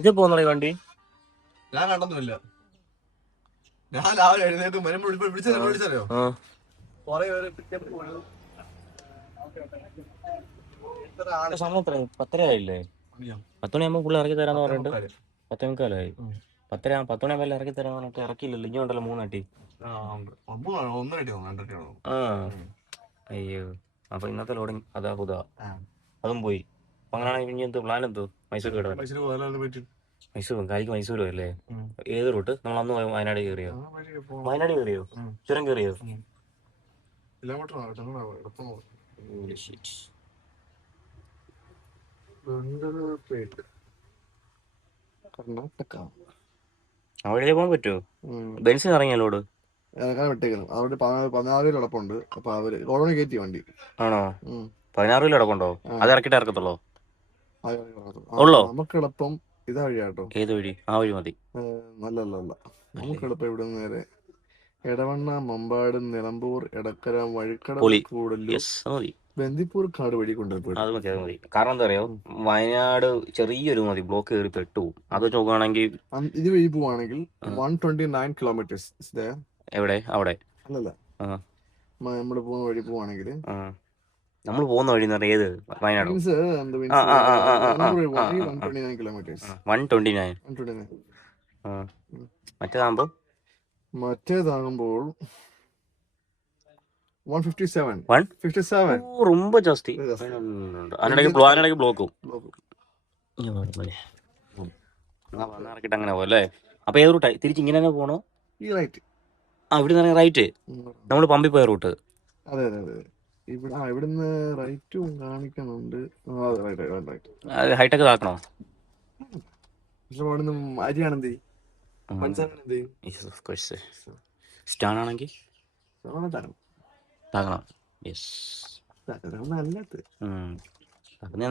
ഇത് പോന്നോ വണ്ടി? ഞാൻ കണ്ടൊന്നുമില്ല. ഞാൻ രാവിലെ എഴുന്നേറ്റ് വിളിച്ചറിയോ സമയം എത്ര? 10:30 ആയില്ലേ? 10 മണിയാകുമ്പോ പുള്ളി ഇറക്കി തരാന്ന് പറഞ്ഞിട്ട് 10:45. 10 മണിയാകുമ്പോ ഇറക്കി തരാന്ന് പറഞ്ഞിട്ട് ഇറക്കിയില്ലല്ലോ. ഇനി ഉണ്ടല്ലോ 3 അടി. അയ്യോ, അപ്പൊ ഇന്നത്തെ ലോഡിങ് അതാ പുതാ അതും പോയി. അപ്പൊ അങ്ങനെയാണെങ്കിൽ ഇനി എന്ത് പ്ലാൻ? എന്തോ മൈസൂർ കേട്ടോ? മൈസൂർ കാലിക്ക് മൈസൂർ അല്ലേ? ഏത് റൂട്ട്? നമ്മൾ അന്ന് വയനാട് കയറിയോ? വയനാട് കയറിയോ? ചുരം കയറിയോ? കർണാടക അവിടെ പോകാൻ പറ്റുമോ? ബെൻസിന് ഇറങ്ങിയ ലോഡ് വിട്ടേക്കണം. അവിടെ 14 കിടപ്പുണ്ട്. അപ്പൊ അവര് കോളനി കയറ്റി വണ്ടി. ആണോ? 16 കിടപ്പുണ്ടോ? അത് ഇറക്കിട്ട് ഇറക്കത്തുള്ളോ? ഉള്ളോ? നമുക്ക് എളുപ്പം ഇതാ വഴിയാട്ടോ. ഏത് വഴി? ആ വഴി മതി. നല്ല നമുക്ക് എളുപ്പം ഇവിടെ നിന്ന് നേരെ എടവണ്ണ, മമ്പാട്, നിലമ്പൂർ, എടക്കര, വഴിക്കട, കൂടല്ലൂർ, ബന്ദിപ്പൂർ കാട് വഴി കൊണ്ടുപോയി. അത് മതി. കാരണം എന്താ പറയാ, വയനാട് ചെറിയൊരു മതി ബ്ലോക്ക് കയറി പെട്ടു. അത് നോക്കുകയാണെങ്കിൽ ഇത് വഴി പോവാണെങ്കിൽ 129 കിലോമീറ്റേഴ്സ്. എവിടെ? അവിടെ അല്ലല്ല, നമ്മള് പോകുന്ന വഴി പോവാണെങ്കിൽ നമ്മൾ പോകുന്ന വഴി ഏത്? വയനാട് 129 കിലോമീറ്റേഴ്സ്. 129. മറ്റേതാകുമ്പോൾ 157. ரொம்ப ஜாஸ்தி. അതിനിടയ്ക്ക് ബ്ലോക്കും ഇറക്കിട്ട് അങ്ങനെ പോലെ. അപ്പൊ ഏത് റൂട്ടായി? തിരിച്ച് ഇങ്ങനെ തന്നെ പോണോ? ഈ റൈറ്റ്. ഇവിടെ നിന്ന് റൈറ്റ്. നമ്മൾ പമ്പിൽ പോയ റൂട്ട്. അതെ. ഇവിടുന്ന് റൈറ്റും കാണിക്കുന്നുണ്ട്. ഹൈടെക് ആക്കണോ? അരിയാണെന്ത് സ്റ്റാൻ ആണെങ്കിൽ താക്കണം.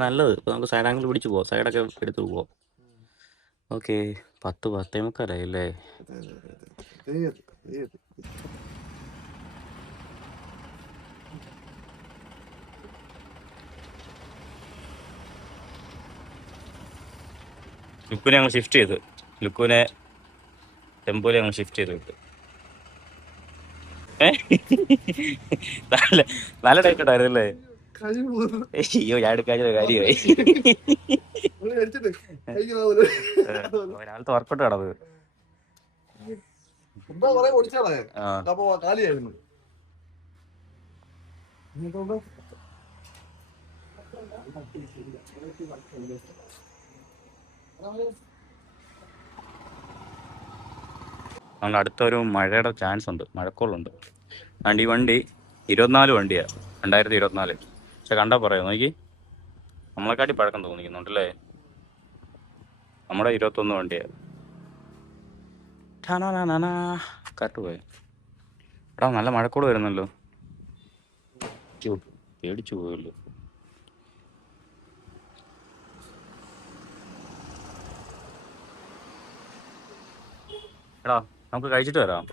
നല്ലത്. ഇപ്പൊ നമുക്ക് സൈഡ് ആംഗിൾ പിടിച്ചു പോവാം. സൈഡൊക്കെ എടുത്ത് പോവാം. ഓക്കെ. 10:10 അല്ലേ? ലുക്കുനെ ഞങ്ങൾ ഷിഫ്റ്റ് ചെയ്ത്. ലുക്കുനെ ടെമ്പോയിൽ ഞങ്ങൾ ഷിഫ്റ്റ് ചെയ്ത് വിട്ടു. നല്ല ടൈറ്റ് ഉണ്ടായിരുന്നല്ലേ? അയ്യോ, ഞാൻ എടുക്കാത്ത കാര്യമായി. ഒരാളത്തെ വർക്കൗട്ട് കടന്നത്. നമ്മുടെ അടുത്തൊരു മഴയുടെ ചാൻസ് ഉണ്ട്, മഴക്കോളുണ്ട്. അതുകൊണ്ട് ഈ വണ്ടി 24 വണ്ടിയാണ്, 2024. പക്ഷെ കണ്ടാ പറയാം, നോക്കി നമ്മളെക്കാട്ടി പഴക്കം തോന്നിക്കുന്നുണ്ടല്ലേ. നമ്മുടെ 21 വണ്ടിയാണ്. കറക്റ്റ് പോയി. എടാ, നല്ല മഴക്കോട് വരുന്നല്ലോ. പേടിച്ചു പോയല്ലോ. എടാ, നമുക്ക് കഴിച്ചിട്ട് വരാം.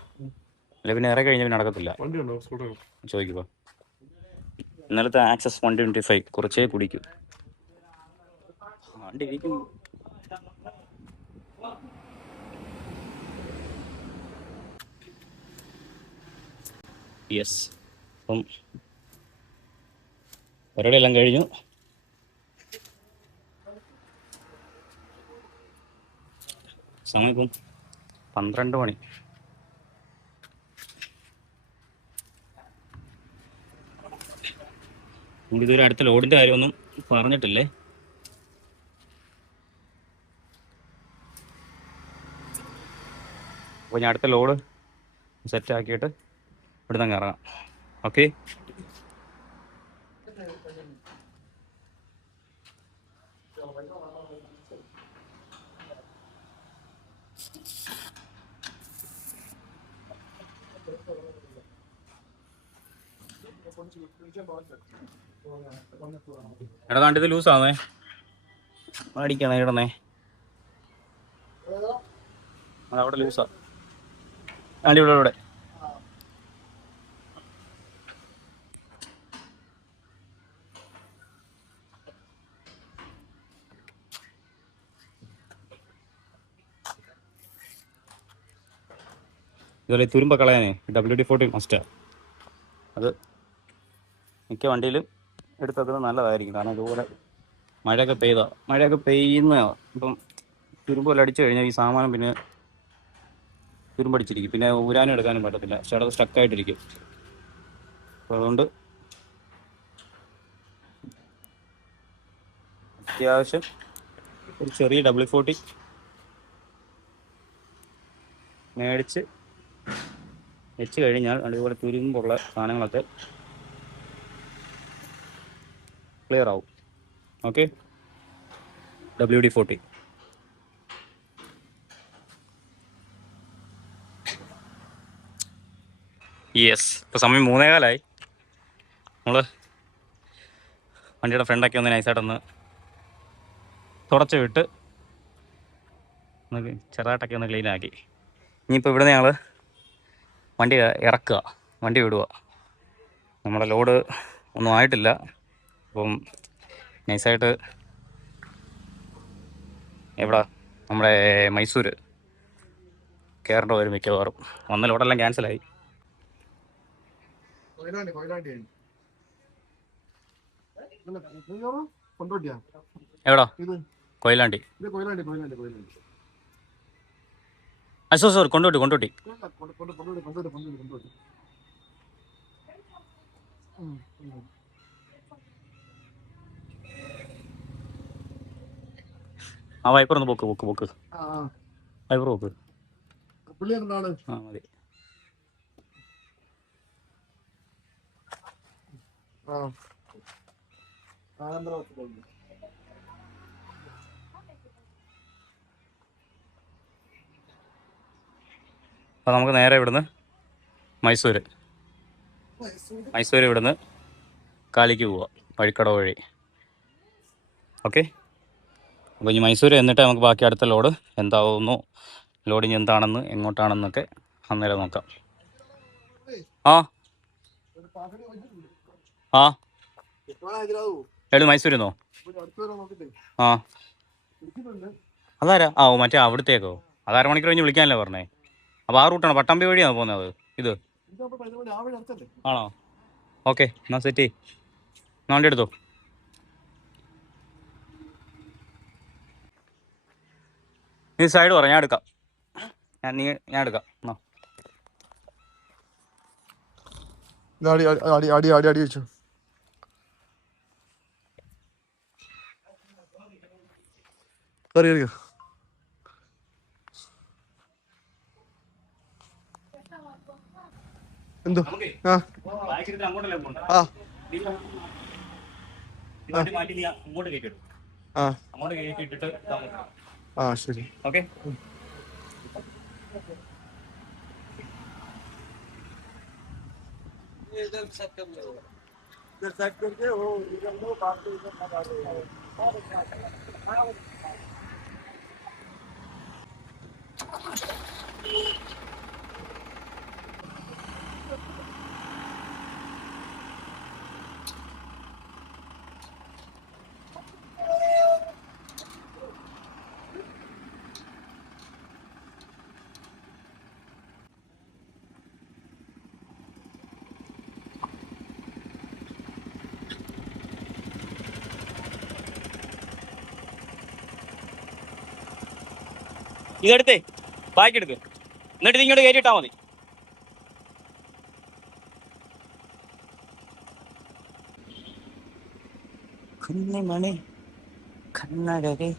അല്ലെ പിന്നെ ഇറങ്ങി കഴിഞ്ഞാൽ പിന്നെ നടക്കത്തില്ല. ചോദിക്കുക. ഇന്നലത്തെ ആക്സസ് 125 കുറച്ചേ കുടിക്കും. വണ്ടിയിരിക്കും. യെസ്, അപ്പം പരിപാടിയെല്ലാം കഴിഞ്ഞു. സമയം ഇപ്പം 12 മണി. നമുക്കിതുവരെ അടുത്ത ലോഡിൻ്റെ കാര്യമൊന്നും പറഞ്ഞിട്ടില്ലേ. അപ്പോൾ ഞാൻ അടുത്ത ലോഡ് സെറ്റാക്കിയിട്ട് ഇവിടെ നിന്ന് ഇറങ്ങാം. ഓക്കെ. എടാ, കണ്ടിത് ലൂസാന്നേ, അടിക്കണേ ഇടണേ. അതവിടെ ലൂസാ. ആണ്ടി ഇവിടെ. ഇതുപോലെ തുരുമ്പ കളയാനേ WD-40 മസ്റ്റാണ്. അത് മിക്ക വണ്ടിയിലും എടുത്തത് നല്ലതായിരിക്കും. കാരണം ഇതുപോലെ മഴയൊക്കെ പെയ്യുന്ന ഇപ്പം തുരുമ്പെല്ലാം അടിച്ചു കഴിഞ്ഞാൽ ഈ സാമാനം പിന്നെ തുരുമ്പടിച്ചിരിക്കും. പിന്നെ ഊരാനും എടുക്കാനും പറ്റത്തില്ല. പക്ഷെ അത് സ്റ്റക്കായിട്ടിരിക്കും. അപ്പോൾ അതുകൊണ്ട് അത്യാവശ്യം ഒരു ചെറിയ WD-40 മേടിച്ച് വെച്ച് കഴിഞ്ഞാൽ അതുപോലെ തുരുമ്പുള്ള സാധനങ്ങളൊക്കെ ക്ലിയർ ആവും. Okay, WD-40. യെസ്, ഇപ്പോൾ സമയം 3:15. നമ്മൾ വണ്ടിയുടെ ഫ്രണ്ടൊക്കെ ഒന്ന് നൈസായിട്ടൊന്ന് തുടച്ച് വിട്ട് ഒന്ന് ചെറുതായിട്ടൊക്കെ ഒന്ന് ക്ലീനാക്കി. ഇനിയിപ്പോൾ ഇവിടുന്ന് ഞങ്ങൾ വണ്ടി ഇറക്കുക, വണ്ടി വിടുക. നമ്മുടെ ലോഡ് ഒന്നും ആയിട്ടില്ല. അപ്പം നൈസായിട്ട് എവിടെ നമ്മുടെ മൈസൂർ കയറേണ്ട വരും മിക്കവാറും. വന്ന ലോഡെല്ലാം ക്യാൻസലായി. എവിടാ? കൊയിലാണ്ടി. സോറി, കൊണ്ടോട്ടി. ആ വൈപ്പർ ഒന്ന് പോക്ക് വൈപ്പർ പോക്ക്. ആ മതി. അപ്പോൾ നമുക്ക് നേരെ ഇവിടുന്ന് മൈസൂർ ഇവിടുന്ന് കാലിക്ക് പോവാം, വഴിക്കടവ് വഴി. ഓക്കെ, അപ്പോൾ ഇനി മൈസൂർ എന്നിട്ട് നമുക്ക് ബാക്കി അടുത്ത ലോഡ് എന്താവുന്നു, ലോഡിങ് എന്താണെന്ന് എങ്ങോട്ടാണെന്നൊക്കെ അന്നേരം നോക്കാം. എവിടെ മൈസൂരിന്നോ? ആ അതാരാ? മറ്റേ അവിടത്തേക്കോ? അത് 1/2 മണിക്കൂർ കഴിഞ്ഞ് വിളിക്കാനല്ലേ പറഞ്ഞേ? അപ്പോൾ ആ റൂട്ടാണോ? പട്ടാമ്പി വഴിയാണോ പോകുന്നത്? ഇത് ആണോ? ഓക്കെ, എന്നാൽ സെറ്റ് വണ്ടി എടുത്തോ. നീ സൈഡ് പറ, ഞാൻ എടുക്കാം. ഞാൻ എടുക്കാം. അടി വെച്ചു. കറിയോ എന്തോ? ശരി. ഓക്കെ. ഇതെടുത്തേ, ബാക്കി എടുക്ക്, എന്നിട്ട് ഇങ്ങോട്ട് കയറ്റിയിട്ടാ മതി. കുഞ്ഞിമണി കണ്ണഴകെ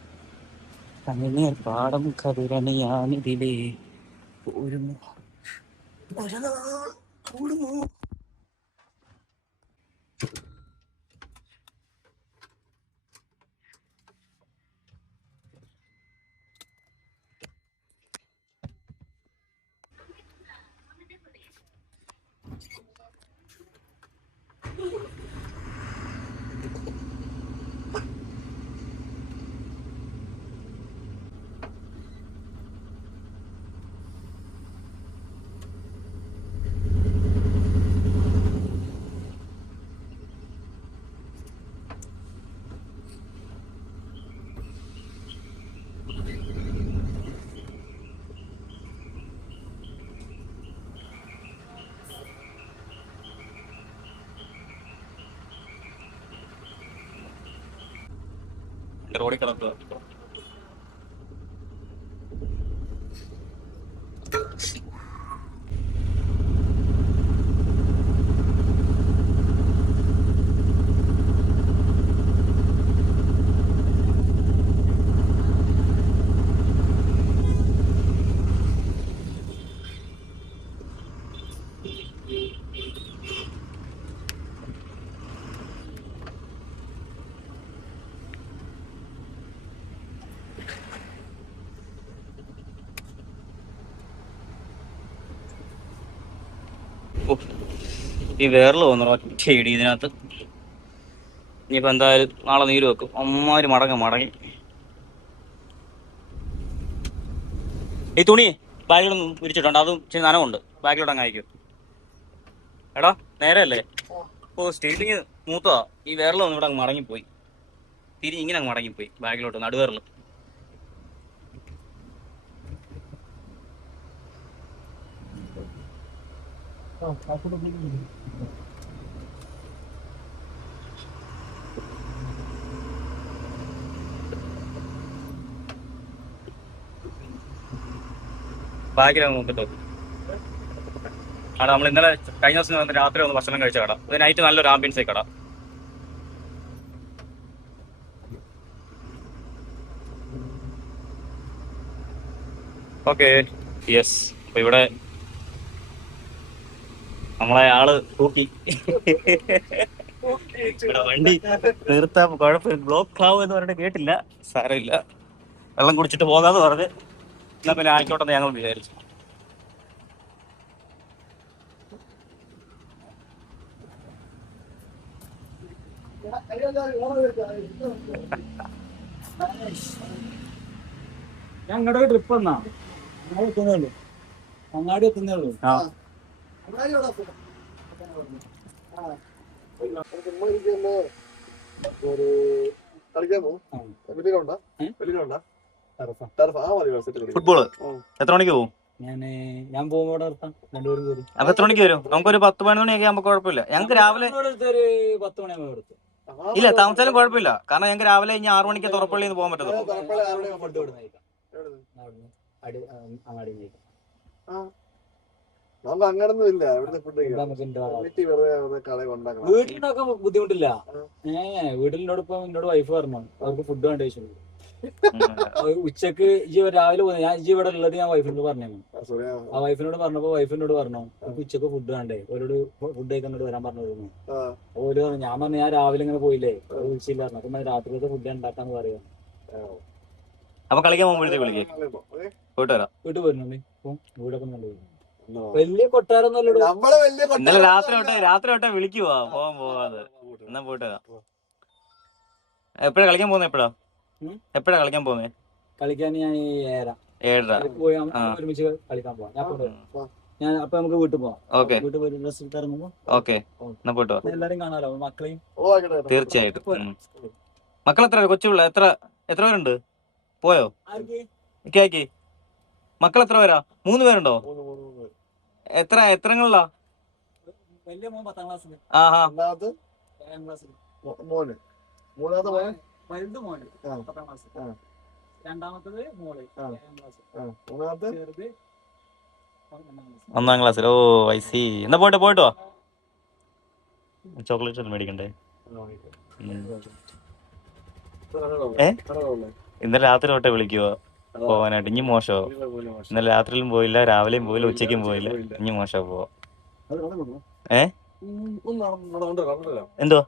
കണ്ണീർ പാടം കതിരണിയാണിതിലേ പോരുമോ ഒരു നാൾ കൂടുമോ. റോഡിൽ കിടക്കുക. ഈ വേറിൽ വന്നു ഒറ്റ ഇടി ഇതിനകത്ത്. ഇനിയിപ്പോൾ എന്തായാലും നാളെ നീര് വെക്കും. അമ്മാര് മടങ്ങി. ഈ തുണി ബാഗിലൊന്നും വിരിച്ചിട്ടുണ്ട്, അതും ഇച്ചിരി നനവുണ്ട്. ബാഗിലോട്ട് അങ്ങ് അയക്കും. എടാ നേരല്ലേ? ഓ സ്റ്റീലിങ് മൂത്തതാ. ഈ വേറിൽ വന്ന് ഇവിടെ അങ്ങ് മടങ്ങിപ്പോയി. ഇങ്ങനെ അങ്ങ് മടങ്ങിപ്പോയി ബാഗിലോട്ട്, നടുവേറിൽ. ബാഗിലങ്ങ് നോക്കിട്ടോ. അവിടെ നമ്മൾ ഇന്നലെ കഴിഞ്ഞ ദിവസം വന്ന് രാത്രി ഒന്ന് ഭക്ഷണം കഴിച്ച കട. ഇത് നൈറ്റ് നല്ലൊരു ആംബിയൻസ് കട. Okay yes. അപ്പൊ ഇവിടെ നമ്മളെ ആള് തൂക്കി. ഇവിടെ വണ്ടി നിർത്താൻ കുഴപ്പമില്ല, ബ്ലോക്ക് ആവും എന്ന് പറഞ്ഞിട്ട് കേട്ടില്ല. സാരമില്ല, വെള്ളം കുടിച്ചിട്ട് പോകാന്ന് പറഞ്ഞ് എന്നാ പിന്നെ ആയിക്കോട്ടെന്ന് ഞങ്ങൾ വിചാരിച്ചു. ഞങ്ങളുടെ ട്രിപ്പ് എന്നാ എത്തുന്നുള്ളൂ, അങ്ങാടി എത്തുന്നുള്ളൂ. ഫുട്ബോള് എത്ര മണിക്ക് പോകും? ഞാൻ പോകുമ്പോ രണ്ടുപേരും കൂടി. അപ്പൊ എത്ര മണിക്ക് വരും? നമുക്കൊരു 10-11 മണിയൊക്കെ ആകുമ്പോ കുഴപ്പമില്ല. ഞങ്ങൾക്ക് രാവിലെ ഒരു 10 മണിയാകുമ്പോ എടുത്തു. ഇല്ല താമസിച്ചാലും കുഴപ്പമില്ല, കാരണം ഞങ്ങൾക്ക് രാവിലെ ഇനി 6 മണിക്ക് തുറപ്പള്ളിയിൽ നിന്ന് പോകാൻ പറ്റുള്ളൂ. അങ്ങനൊന്നും ഇല്ല. വീട്ടിലൊക്കെ ബുദ്ധിമുട്ടില്ല. വീട്ടിലിനോടൊപ്പം എന്നോട് വൈഫ് പറഞ്ഞു അവർക്ക് ഫുഡ് വേണ്ട ചോദിച്ചു. ഉച്ചക്ക് രാവിലെ പോകുന്നത് ഞാൻ ഇവിടെ ഉള്ളത് ഞാൻ വൈഫിനോട് പറഞ്ഞു. ആ വൈഫിനോട് പറഞ്ഞപ്പോ വൈഫിനോട് പറഞ്ഞു നമുക്ക് ഉച്ചക്ക് ഫുഡ് വേണ്ടേ, ഓരോട് ഫുഡ് കഴിക്കാൻ വരാൻ പറഞ്ഞു. ഓര് പറഞ്ഞു, ഞാൻ പറഞ്ഞു ഞാൻ രാവിലെ ഇങ്ങനെ പോയില്ലേ വിളിച്ചില്ല പറഞ്ഞു. അപ്പൊ രാത്രിയിലത്തെ ഫുഡ് ഉണ്ടാക്കാന്ന് പറയാം. അപ്പൊ കളിക്കാൻ പോകുമ്പോഴത്തേക്ക് വിളിക്കാം, പോയിട്ട് വരാം. വീട്ടിൽ പോയിരുന്നു വീടൊക്കെ നല്ല വലിയ കൊട്ടാരൊന്നും. ഇന്നലെ രാത്രി തൊട്ടേ വിളിക്കുവാ പോവാതെ. എന്നാ പോയിട്ട് വരാം. എപ്പോഴാ കളിക്കാൻ പോകുന്നത്? എപ്പോഴാ കളിക്കാൻ പോകുന്നത്? കളിക്കാൻ ഞാൻ 7:30 പോയി ഒരുമിച്ച് കളിക്കാൻ പോവാം. ഞാൻ അപ്പൊ നമുക്ക് വീട്ടിൽ പോവാം. വീട്ടിൽ പോയി ഡ്രസ് എടുത്ത് ഇറങ്ങുമ്പോ എന്നാ പോയിട്ട് വാ. എല്ലാരും കാണാലോ, മക്കളെയും. തീർച്ചയായിട്ടും. മക്കൾ എത്ര കൊച്ചുപിള്ള എത്ര പേരുണ്ട്? പോയോ ഇക്കാക്കി? മക്കൾ എത്ര പേരാ? 3 പേരുണ്ടോ? എത്രങ്ങളിലാ? വലിയ മോൻ 10ാം ക്ലാസ്സിൽ. വലുത് മോന് 10ാം ക്ലാസ്. രണ്ടാമത്തത് മോള് 1ാം ക്ലാസ്സിൽ. ഓ ഐ സി. എന്നാ പോയിട്ട് വാ. ചോക്ലേറ്റ് ഒന്നും മേടിക്കണ്ടേ? ഇന്നലെ രാത്രി തൊട്ടേ വിളിക്കുവോ പോവാനായിട്ട്? ഇനി മോശമോ? ഇന്നലെ രാത്രിയിലും പോയില്ല, രാവിലെയും പോയില്ല, ഉച്ചയ്ക്കും പോയില്ല. ഇനി മോശമോ പോവാ? എന്തോ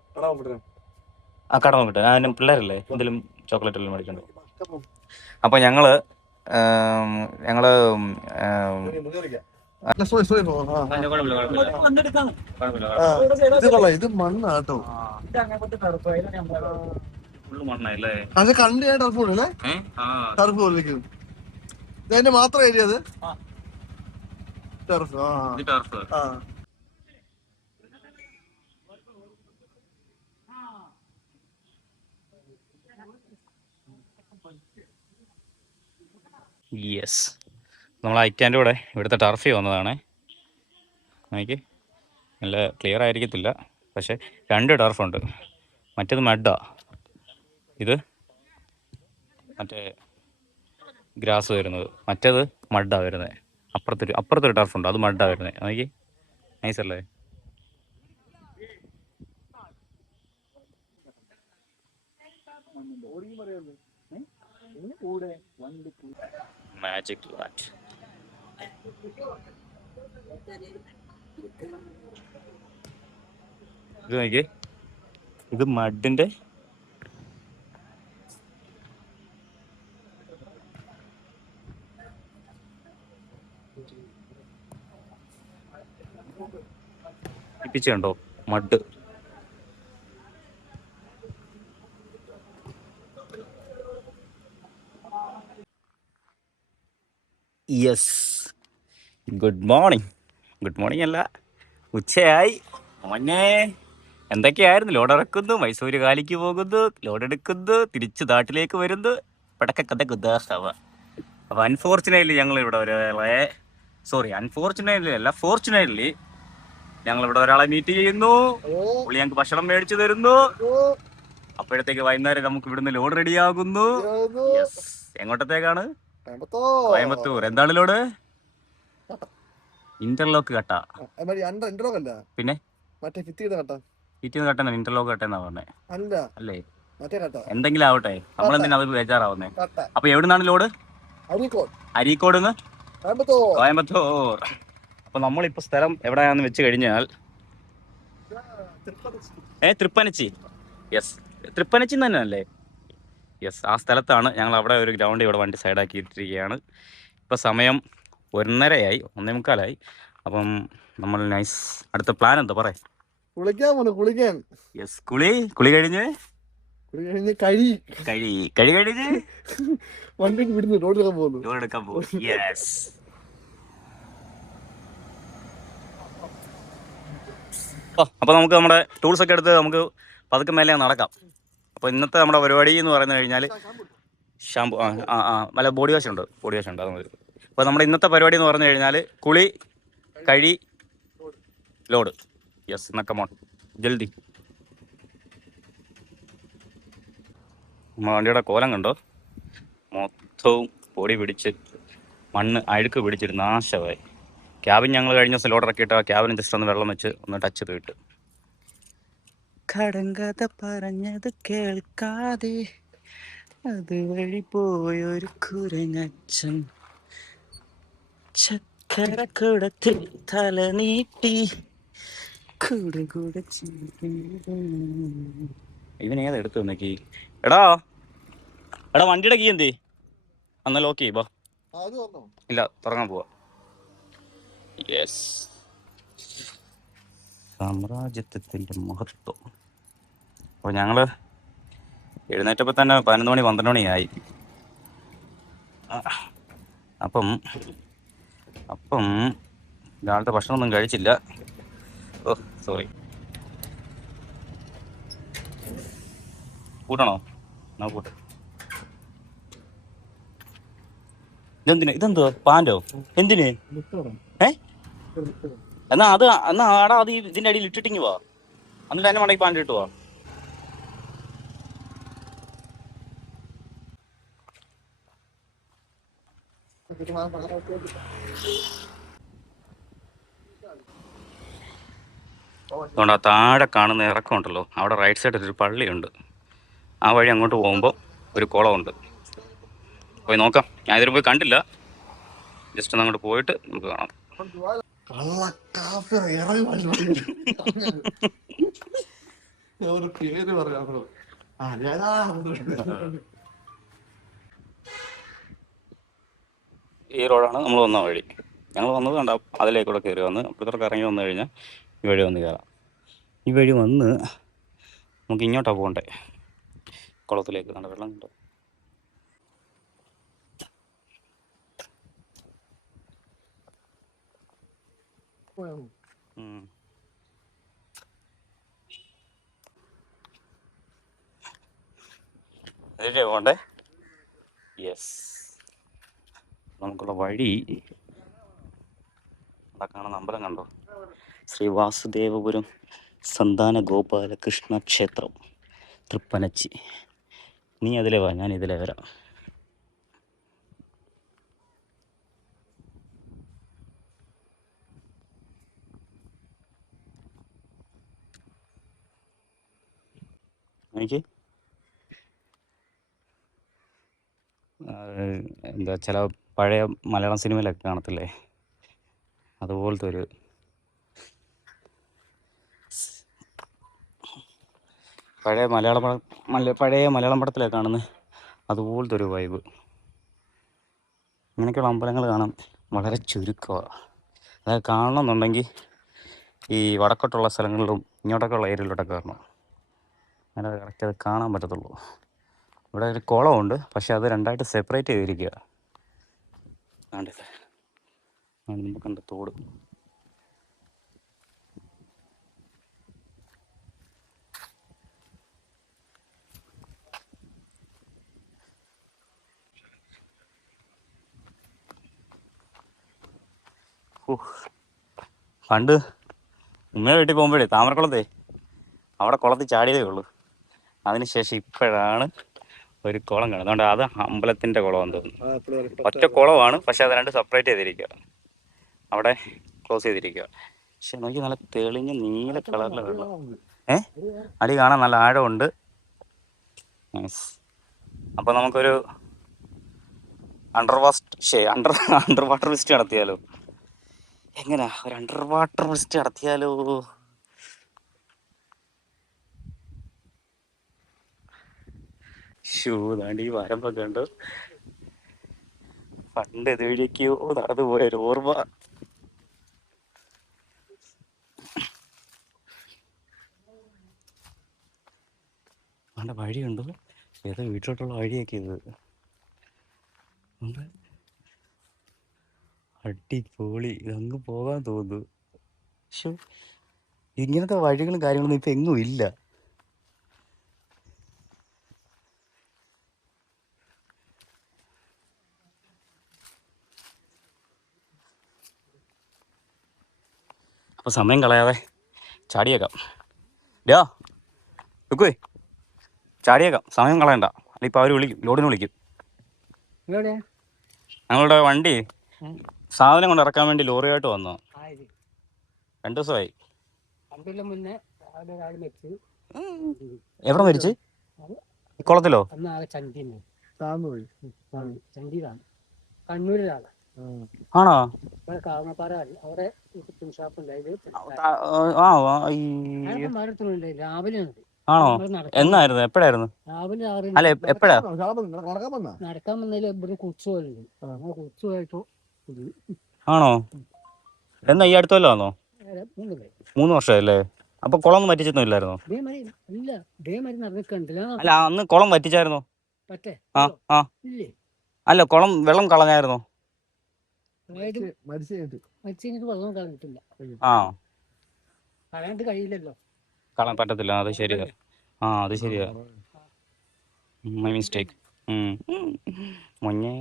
ആ കട നോക്കിട്ടെ. അതിന് പിള്ളേരല്ലേ, എന്തെങ്കിലും ചോക്ലേറ്റ് എല്ലാം മേടിക്കണ്ടേ? അപ്പൊ ഞങ്ങള് ഇത് മണ്ണാട്ടോ. മണ്ണല്ലേ അത് കണ്ട് ഞാൻ ടർഫ് പോലെ ടർഫ് പോലെ ഇതിന്റെ മാത്രം ഏരിയ അത് ടർഫ്. യെസ്, നമ്മൾ ഐറ്റാൻ്റെ കൂടെ ഇവിടുത്തെ ടർഫിൽ വന്നതാണ്. എനിക്ക് നല്ല ക്ലിയർ ആയിരിക്കത്തില്ല, പക്ഷെ 2 ടർഫുണ്ട്. മറ്റേത് മഡാ, ഇത് മറ്റേ ഗ്രാസ് വരുന്നത്, മറ്റേത് മഡാണ് വരുന്നത്. അപ്പുറത്തൊരു ടർഫുണ്ട്, അത് മഡാണ് വരുന്നത്. നോക്കി, നൈസല്ലേ? Magic land. ഇത് നോക്കിയേ, ഇത് മഡിന്റെ കണ്ടോ, mud. Yes, good morning. Good morning അല്ല, ഉച്ചയായി മോനെ. എന്തൊക്കെയായിരുന്നു? ലോഡ് ഇറക്കുന്നു, മൈസൂര് കാലിക്ക് പോകുന്നു, ലോഡ് എടുക്കുന്നു, തിരിച്ച് നാട്ടിലേക്ക് വരുന്നു, പടക്കത്തെ കുദാസവ. അപ്പോൾ അൺഫോർച്ചുനേറ്റ്ലി ഞങ്ങൾ ഇവിടെ ഒരാളെ, അൺഫോർച്ചുനേറ്റ്ലി അല്ല, ഫോർച്ചുനേറ്റ്ലി ഞങ്ങളിവിടെ ഒരാളെ മീറ്റ് ചെയ്യുന്നു. പുള്ളി ഞങ്ങൾക്ക് ഭക്ഷണം മേടിച്ചു തരുന്നു. അപ്പോഴത്തേക്ക് വൈകുന്നേരം നമുക്ക് ഇവിടുന്ന് ലോഡ് റെഡിയാകുന്നു. എങ്ങോട്ടത്തേക്കാണ്? കോയമ്പത്തൂർ. എന്താണ് ലോഡ്? ഇന്റർലോക്ക് കട്ട. പിന്നെ കട്ട ഇന്റർലോക്ക് കട്ട എന്നാ പറഞ്ഞേ? അല്ലേ, എന്തെങ്കിലും ആവട്ടെ, നമ്മളെന്തിനാ അത് ബേജാറാവുന്നേ? അപ്പൊ എവിടുന്നാണ് ലോഡ്? അരീക്കോട് നിന്ന് കോയമ്പത്തൂർ. അപ്പൊ നമ്മളിപ്പോ സ്ഥലം എവിടെയാണെന്ന് വെച്ച് കഴിഞ്ഞാൽ തൃപ്പനച്ചി. യെസ്, തൃപ്പനച്ചി തന്നെ അല്ലേ? യെസ്, ആ സ്ഥലത്താണ്. ഞങ്ങൾ അവിടെ ഒരു ഗ്രൗണ്ട് ഇവിടെ വണ്ടി സൈഡാക്കിയിട്ടിരിക്കുകയാണ്. ഇപ്പോൾ സമയം 1:30 1:45. അപ്പം നമ്മൾ നൈസ്. അടുത്ത പ്ലാൻ എന്താ പറയാ? കുളിക്കാൻ. യെസ്, കുളി കഴിഞ്ഞ് കഴിഞ്ഞ് വണ്ടി വിടുന്നു, ലോഡ് എടുക്കാൻ പോകും. യെസ്. അപ്പോൾ നമുക്ക് നമ്മുടെ ടൂൾസൊക്കെ എടുത്ത് നമുക്ക് പതുക്കെ മേലെ നടക്കാം. അപ്പോൾ ഇന്നത്തെ നമ്മുടെ പരിപാടി എന്ന് പറഞ്ഞു കഴിഞ്ഞാൽ ഷാമ്പു, നല്ല ബോഡി വാഷ് ഉണ്ട്. അത് മതി. അപ്പോൾ നമ്മുടെ ഇന്നത്തെ പരിപാടി എന്ന് പറഞ്ഞു കഴിഞ്ഞാൽ കുളി, കഴി, ലോഡ്. യെസ്, എന്നൊക്കെ മോൺ ജൽദി. നമ്മുടെ വണ്ടിയുടെ കോലം കണ്ടോ? മൊത്തവും പൊടി പിടിച്ച് മണ്ണ് അഴുക്ക് പിടിച്ചിട്ട് നാശമായി. ക്യാബിൻ ഞങ്ങൾ കഴിഞ്ഞ ദിവസം ലോഡ് ഇറക്കിയിട്ട് ആ ക്യാബിന് ജസ്റ്റ് ഒന്ന് വെള്ളം വെച്ച് ഒന്ന് ടച്ച് ചെയ്തിട്ട്. കടങ്കഥ പറഞ്ഞത് കേൾക്കാതെ അതുവഴി പോയൊരു കുരങ്ങച്ചൻ ചക്കരക്കുടത്തിൽ തല നീട്ടി കൂടെ. ഇവനേതാ എടുത്തു നോക്കി? എടാ വണ്ടിയുടെ കീ എന്തേ? അന്ന് ലോക്ക് ചെയ്യ്. ഇല്ല, തുറങ്ങാൻ പോവാ. യെസ്, സാമ്രാജ്യത്വത്തിൻ്റെ മഹത്വം. അപ്പോൾ ഞങ്ങൾ എഴുന്നേറ്റപ്പോൾ തന്നെ 11 മണി 12 മണിയായി. അപ്പം രാവിലത്തെ ഭക്ഷണമൊന്നും കഴിച്ചില്ല. ഓ സോറി. കൂട്ടണോ? എന്നാ കൂട്ട്. ഇതെന്തോ പാൻറ്റോ? എന്തിന്? എന്നാ ആടാ അത് ഇതിൻ്റെ അടിയിൽ ഇട്ടിട്ടിങ്ങി പോവാ. എന്നിട്ട് തന്നെ മടക്കി പാൻറ്റ് ഇട്ട് പോവാ. അതുകൊണ്ട് ആ താഴെ കാണുന്ന ഇറക്കമുണ്ടല്ലോ, അവിടെ റൈറ്റ് സൈഡിൽ ഒരു പള്ളിയുണ്ട്. ആ വഴി അങ്ങോട്ട് പോകുമ്പോൾ ഒരു കുളമുണ്ട്. പോയി നോക്കാം. ഞാൻ ഇതിൽ പോയി കണ്ടില്ല. ജസ്റ്റ് ഒന്ന് അങ്ങോട്ട് പോയിട്ട് നമുക്ക് കാണാം. ഈ റോഡാണ് നമ്മൾ വന്ന വഴി. ഞങ്ങൾ വന്നത് കണ്ട അതിലേക്കൂടെ കയറി വന്ന് അപ്പുറത്തോട്ട് ഇറങ്ങി വന്നു കഴിഞ്ഞാൽ ഈ വഴി വന്ന് കയറാം. ഈ വഴി വന്ന് നമുക്ക് ഇങ്ങോട്ടാണ് പോകണ്ടേ, കുളത്തിലേക്ക്. കണ്ട വെള്ളം കണ്ടോ? അതിലേ പോകണ്ടേ? യെസ്, നമുക്കുള്ള വഴി അവിടെ കാണുന്ന അമ്പലം കണ്ടോ? ശ്രീ വാസുദേവപുരം സന്താന ഗോപാലകൃഷ്ണ ക്ഷേത്രം, തൃപ്പനച്ചി. നീ അതിലേ വാ, ഞാൻ ഇതിലേ വരാം. എനിക്ക് എന്താ ചില പഴയ മലയാളം സിനിമയിലൊക്കെ കാണത്തില്ലേ, അതുപോലത്തെ ഒരു പഴയ മലയാളം പടത്തിലൊക്കെ കാണുന്നത് അതുപോലത്തെ ഒരു വൈബ്. ഇങ്ങനെയൊക്കെയുള്ള അമ്പലങ്ങൾ കാണാൻ വളരെ ചുരുക്കമാണ്. അതായത് കാണണമെന്നുണ്ടെങ്കിൽ ഈ വടക്കോട്ടുള്ള സ്ഥലങ്ങളിലും ഇങ്ങോട്ടൊക്കെ ഉള്ള ഏരിയയിലോട്ടൊക്കെ വരണം, അങ്ങനെ കറക്റ്റ് അത് കാണാൻ പറ്റത്തുള്ളൂ. ഇവിടെ ഒരു കുളമുണ്ട്, പക്ഷെ അത് രണ്ടായിട്ട് സെപ്പറേറ്റ് ചെയ്തിരിക്കുക. ആണ്ടില്ല നമുക്ക് കണ്ട തോട്. പണ്ട് ഉമ്മയെ വീട്ടിൽ പോകുമ്പോഴേ താമരക്കുളത്തേ അവിടെ കുളത്തിൽ ചാടിയതേ ഉള്ളൂ. അതിനുശേഷം ഇപ്പോഴാണ് ഒരു കുളം കാണുന്നത്. അതുകൊണ്ട് അത് അമ്പലത്തിൻ്റെ കുളമെന്ന് തോന്നുന്നു. ഒറ്റ കുളമാണ്, പക്ഷെ അത് രണ്ട് സെപ്പറേറ്റ് ചെയ്തിരിക്കുക, അവിടെ ക്ലോസ് ചെയ്തിരിക്കുക. പക്ഷെ നോക്കി നല്ല തെളിഞ്ഞ നീല കളറിലെ വെള്ളം. അടി കാണാൻ നല്ല ആഴമുണ്ട്. അപ്പോൾ നമുക്കൊരു അണ്ടർ വാട്ടർ വിസിറ്റ് നടത്തിയാലോ? എങ്ങനെയാ ഒരു അണ്ടർ വാട്ടർ വിസിറ്റ് നടത്തിയാലോ? താണ്ടി ഈ വരമ്പോ കണ്ടു. പണ്ട് ഇതുവഴിയൊക്കെയോ നടന്നു പോയൊരു ഓർമ്മ. അവൻ്റെ വഴിയുണ്ടോ? ഏതോ വീട്ടിലോട്ടുള്ള വഴിയൊക്കെ ഇത്. അടിപൊളി, ഇതങ്ങ് പോകാൻ തോന്നുന്നു. പക്ഷെ ഇങ്ങനത്തെ വഴികളും കാര്യങ്ങളൊന്നും ഇപ്പം എങ്ങും ഇല്ല. അപ്പോൾ സമയം കളയാതെ ചാടിയേക്കാം. ലുക്കുവേ ചാടിയേക്കാം, സമയം കളയണ്ട. അല്ല ഇപ്പം അവർ വിളിക്കും, ലോഡിന് വിളിക്കും. ഞങ്ങളുടെ വണ്ടി സാധനം കൊണ്ട് ഇറക്കാൻ വേണ്ടി ലോറിയായിട്ട് വന്നോ. 2 ദിവസമായി. എവിടെ മരിച്ച്? കുളത്തിലോ? കണ്ണൂരിലാണ്. ആണോ? രാവിലെ ആണോ? എന്നായിരുന്നു? എപ്പോഴായിരുന്നു? അല്ല എപ്പോഴാ നടക്കാൻ വന്നതിൽ ഇവിടെ കുറിച്ച് പോയിട്ടു. ആണോ? എന്നാ ഈ അടുത്തല്ലോ ആണോ? 3 വർഷമല്ലേ? അപ്പൊ കുളം വറ്റിച്ചൊന്നും ഇല്ലായിരുന്നോ? അല്ല അന്ന് കുളം വറ്റിച്ചായിരുന്നോ? അല്ല കുളം വെള്ളം കളഞ്ഞായിരുന്നോ? വെള്ളം കളഞ്ഞിട്ടില്ല. കളയാണ്ട് കഴിയില്ലല്ലോ. കളയാൻ പറ്റത്തില്ല, അത് ശരിയാ. അത് ശരിയാ, മൈ മിസ്റ്റേക്ക്. മൊഞ്ഞേ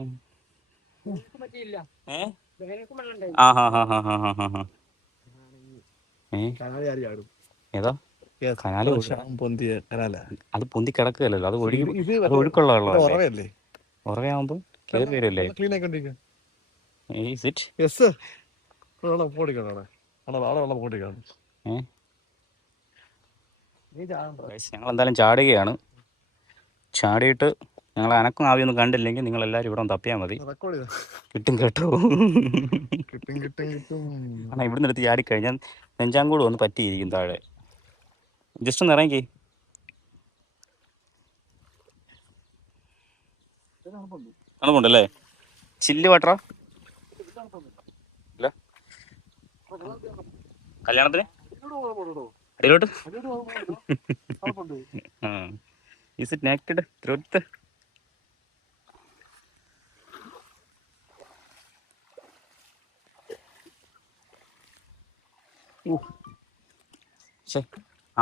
ഏതാ കനാല്? അത് പൊന്തി കിടക്കുകയല്ലോ, അത് ഒഴുക്കുള്ള വെള്ളമല്ലേ? ഉറവയാകുമ്പോ കയറി വരുമല്ലേ? ഞങ്ങൾ എന്തായാലും ചാടുകയാണ്. ചാടിയിട്ട് ഞങ്ങൾ അനക്കും ആവിയൊന്നും കണ്ടില്ലെങ്കിൽ നിങ്ങൾ എല്ലാവരും ഇവിടെ ഒന്ന് തപ്പിയാൽ മതി. കിട്ടും കേട്ടോ. കാരണം ഇവിടുന്ന് എടുത്ത് ചാടിക്കഴിഞ്ഞാൽ നെഞ്ചാങ്കൂട് ഒന്ന് പറ്റിയിരിക്കും താഴെ. ജസ്റ്റ് ഒന്ന് ഇറങ്ങി. തണുപ്പുണ്ടല്ലേ? ചില്ല് വാട്ടറാ? ഇല്ല കല്യാണത്തിന് അടിയിലോട്ട്. Is it naked truth?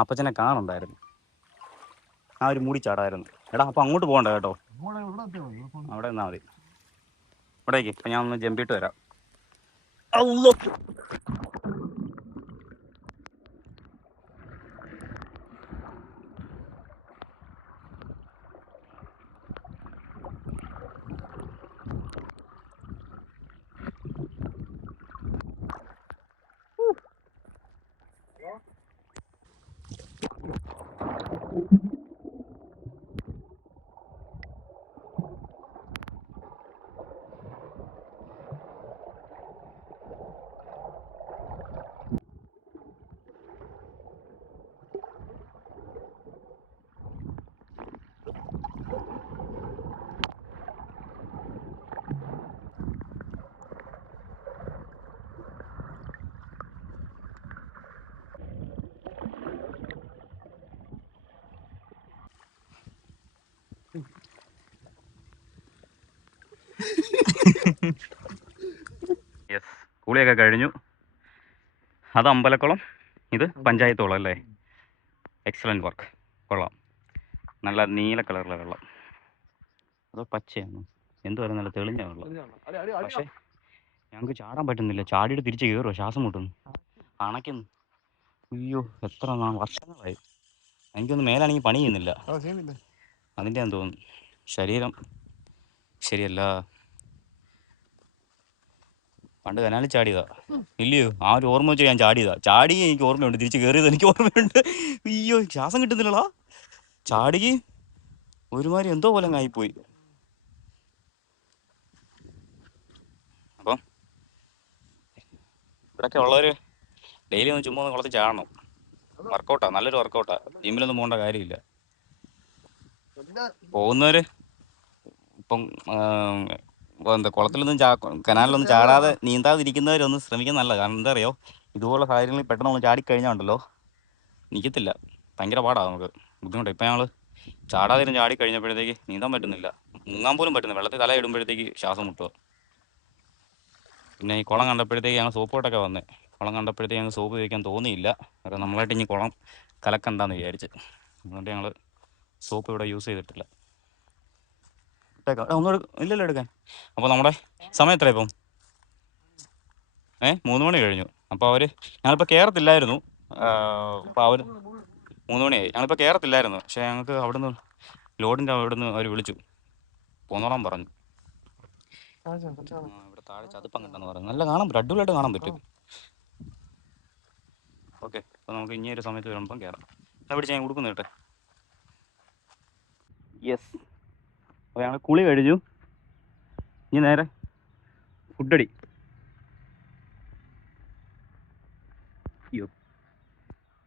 അപ്പച്ചനെ കാണുണ്ടായിരുന്നു, ആ ഒരു മൂടി ചാടായിരുന്നു. എടാ അപ്പം അങ്ങോട്ട് പോകണ്ട കേട്ടോ, അവിടെ നിന്നാൽ മതി. ഇവിടേക്ക് ഇപ്പം ഞാൻ ഒന്ന് ജമ്പിട്ട് വരാം. യെസ്, കുളിയൊക്കെ കഴിഞ്ഞു. അത് അമ്പലക്കുളം, ഇത് പഞ്ചായത്ത് കുളം അല്ലേ. എക്സലൻറ്റ് വർക്ക്, കൊള്ളാം. നല്ല നീല കളറിലെ വെള്ളം, അതോ പച്ചയാണ്, എന്തുവരെ നല്ല തെളിഞ്ഞ വെള്ളം. പക്ഷേ ഞങ്ങൾക്ക് ചാടാൻ പറ്റുന്നില്ല. ചാടിയിട്ട് തിരിച്ച് കയറുമോ, ശ്വാസം മുട്ടുന്നു, അണയ്ക്കുന്നു. അയ്യോ, എത്ര വർഷങ്ങളായി. എനിക്കൊന്ന് മേലാണെങ്കിൽ പണി ചെയ്യുന്നില്ല, അതിൻ്റെ ആണെന്ന് തോന്നുന്നു. ശരീരം ശരിയല്ല. പണ്ട് കനാലിൽ ചാടിയതാ, ഇല്ലയോ? ആ ഒരു ഓർമ്മ വെച്ച് ഞാൻ ചാടി എനിക്ക് ഓർമ്മയുണ്ട്, തിരിച്ച് കയറിയത് എനിക്ക് ഓർമ്മയുണ്ട്. അയ്യോ, ശ്വാസം കിട്ടുന്നില്ലടാ. ചാടുകയും ഒരുമാതിരി എന്തോ പോലെ ആയിപ്പോയി. അപ്പം ഇവിടെയൊക്കെ ഉള്ളവർ ഡെയിലി ഒന്ന് ചുമ്മാ ഒന്ന് കുളത്തിൽ ചാടണം. വർക്കൗട്ടാണ്, നല്ലൊരു വർക്കൗട്ടാണ്. ജിമ്മിലൊന്നും പോകേണ്ട കാര്യമില്ല. പോകുന്നവർ ഇപ്പം എന്താ കുളത്തിലൊന്നും കനാലിലൊന്നും ചാടാതെ നീന്താതിരിക്കുന്നവരൊന്ന് ശ്രമിക്കാൻ നല്ലതാണ്. കാരണം എന്താ അറിയോ, ഇതുപോലുള്ള സാഹചര്യങ്ങളിൽ പെട്ടെന്ന് നമ്മൾ ചാടിക്കഴിഞ്ഞാൽ ഉണ്ടല്ലോ, നിൽക്കത്തില്ല, ഭയങ്കര പാടാണ്, നമുക്ക് ബുദ്ധിമുട്ടാണ്. ഇപ്പം ഞങ്ങൾ ചാടാതിരുന്ന് ചാടി കഴിഞ്ഞപ്പോഴത്തേക്ക് നീന്താൻ പറ്റുന്നില്ല, മുങ്ങാൻ പോലും പറ്റുന്നില്ല. വെള്ളത്തിൽ തല ഇടുമ്പോഴത്തേക്ക് ശ്വാസം മുട്ടുക. പിന്നെ ഈ കുളം കണ്ടപ്പോഴത്തേക്ക് ഞങ്ങൾ സോപ്പ് കൊട്ടൊക്കെ വന്നേ. കുളം കണ്ടപ്പോഴത്തേക്ക് ഞങ്ങൾ സോപ്പ് ഉപയോഗിക്കാൻ തോന്നിയില്ല. കാരണം നമ്മളായിട്ട് ഇനി കുളം കലക്കണ്ടെന്ന് വിചാരിച്ച്, അതുകൊണ്ട് ഞങ്ങൾ സോപ്പ് ഇവിടെ യൂസ് ചെയ്തിട്ടില്ല. ഒന്നും ഇല്ലല്ലോ എടുക്കാൻ. അപ്പോൾ നമ്മുടെ സമയം എത്ര ഇപ്പം? 3 മണി കഴിഞ്ഞു. അപ്പോൾ ഞങ്ങളിപ്പോൾ കയറത്തില്ലായിരുന്നു. അപ്പോൾ 3 മണിയായി. ഞങ്ങളിപ്പോൾ കയറത്തില്ലായിരുന്നു, പക്ഷേ ഞങ്ങൾക്ക് അവിടുന്ന് ലോഡിൻ്റെ അവിടുന്ന് അവർ വിളിച്ചു, പോന്നോളാൻ പറഞ്ഞു. ഇവിടെ താഴെ ചതുപ്പം കണ്ടെന്ന് പറഞ്ഞു. നല്ല കാണാൻ പറ്റും, അടിപൊളിയായിട്ട് കാണാൻ പറ്റും. ഓക്കെ, അപ്പോൾ നമുക്ക് ഇനി ഒരു സമയത്ത് വരുമ്പം കയറാം. എന്നാൽ പിടിച്ച് ഞാൻ കൊടുക്കുന്നു കേട്ടെ. യെസ്, അപ്പോൾ ഞങ്ങൾ കുളി കഴിഞ്ഞു. ഇനി നേരെ ഫുഡടി. അയ്യോ,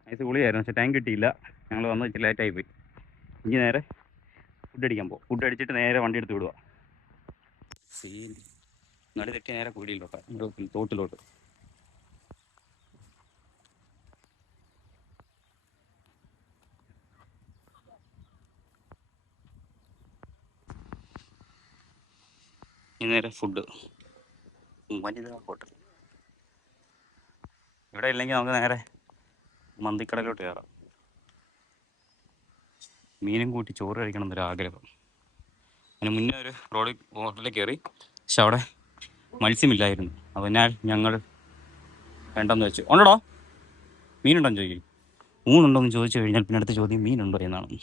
നൈസ് കുളിയായിരുന്നു, പക്ഷേ ടൈം കിട്ടിയില്ല. ഞങ്ങൾ വന്ന് ഇച്ചിരി ലേറ്റായി പോയി. ഇനി നേരെ ഫുഡ് അടിക്കാൻ പോകും. ഫുഡ് അടിച്ചിട്ട് നേരെ വണ്ടി എടുത്ത് വിടുക. സീൻ നടു തെറ്റി നേരെ കുഴിയിലോട്ട്, തോട്ടിലോട്ട്. ഇനി നേരെ ഫുഡ് വനിതാ ഹോട്ടൽ. ഇവിടെ ഇല്ലെങ്കിൽ നമുക്ക് നേരെ മന്തിക്കടയിലോട്ട് കയറാം. മീനും കൂട്ടി ചോറ് കഴിക്കണം എന്നൊരു ആഗ്രഹം. അതിന് മുന്നേ ഒരു ഹോട്ടലിൽ കയറി, പക്ഷെ അവിടെ മത്സ്യമില്ലായിരുന്നു. അതിനാൽ ഞങ്ങൾ വേണ്ടെന്ന് വെച്ചു. ഉണ്ടോ മീനുണ്ടോന്ന് ചോദിക്കും. ഊണുണ്ടോയെന്ന് ചോദിച്ചു കഴിഞ്ഞാൽ പിന്നെ അടുത്ത ചോദ്യം മീനുണ്ടോ എന്നാണ്.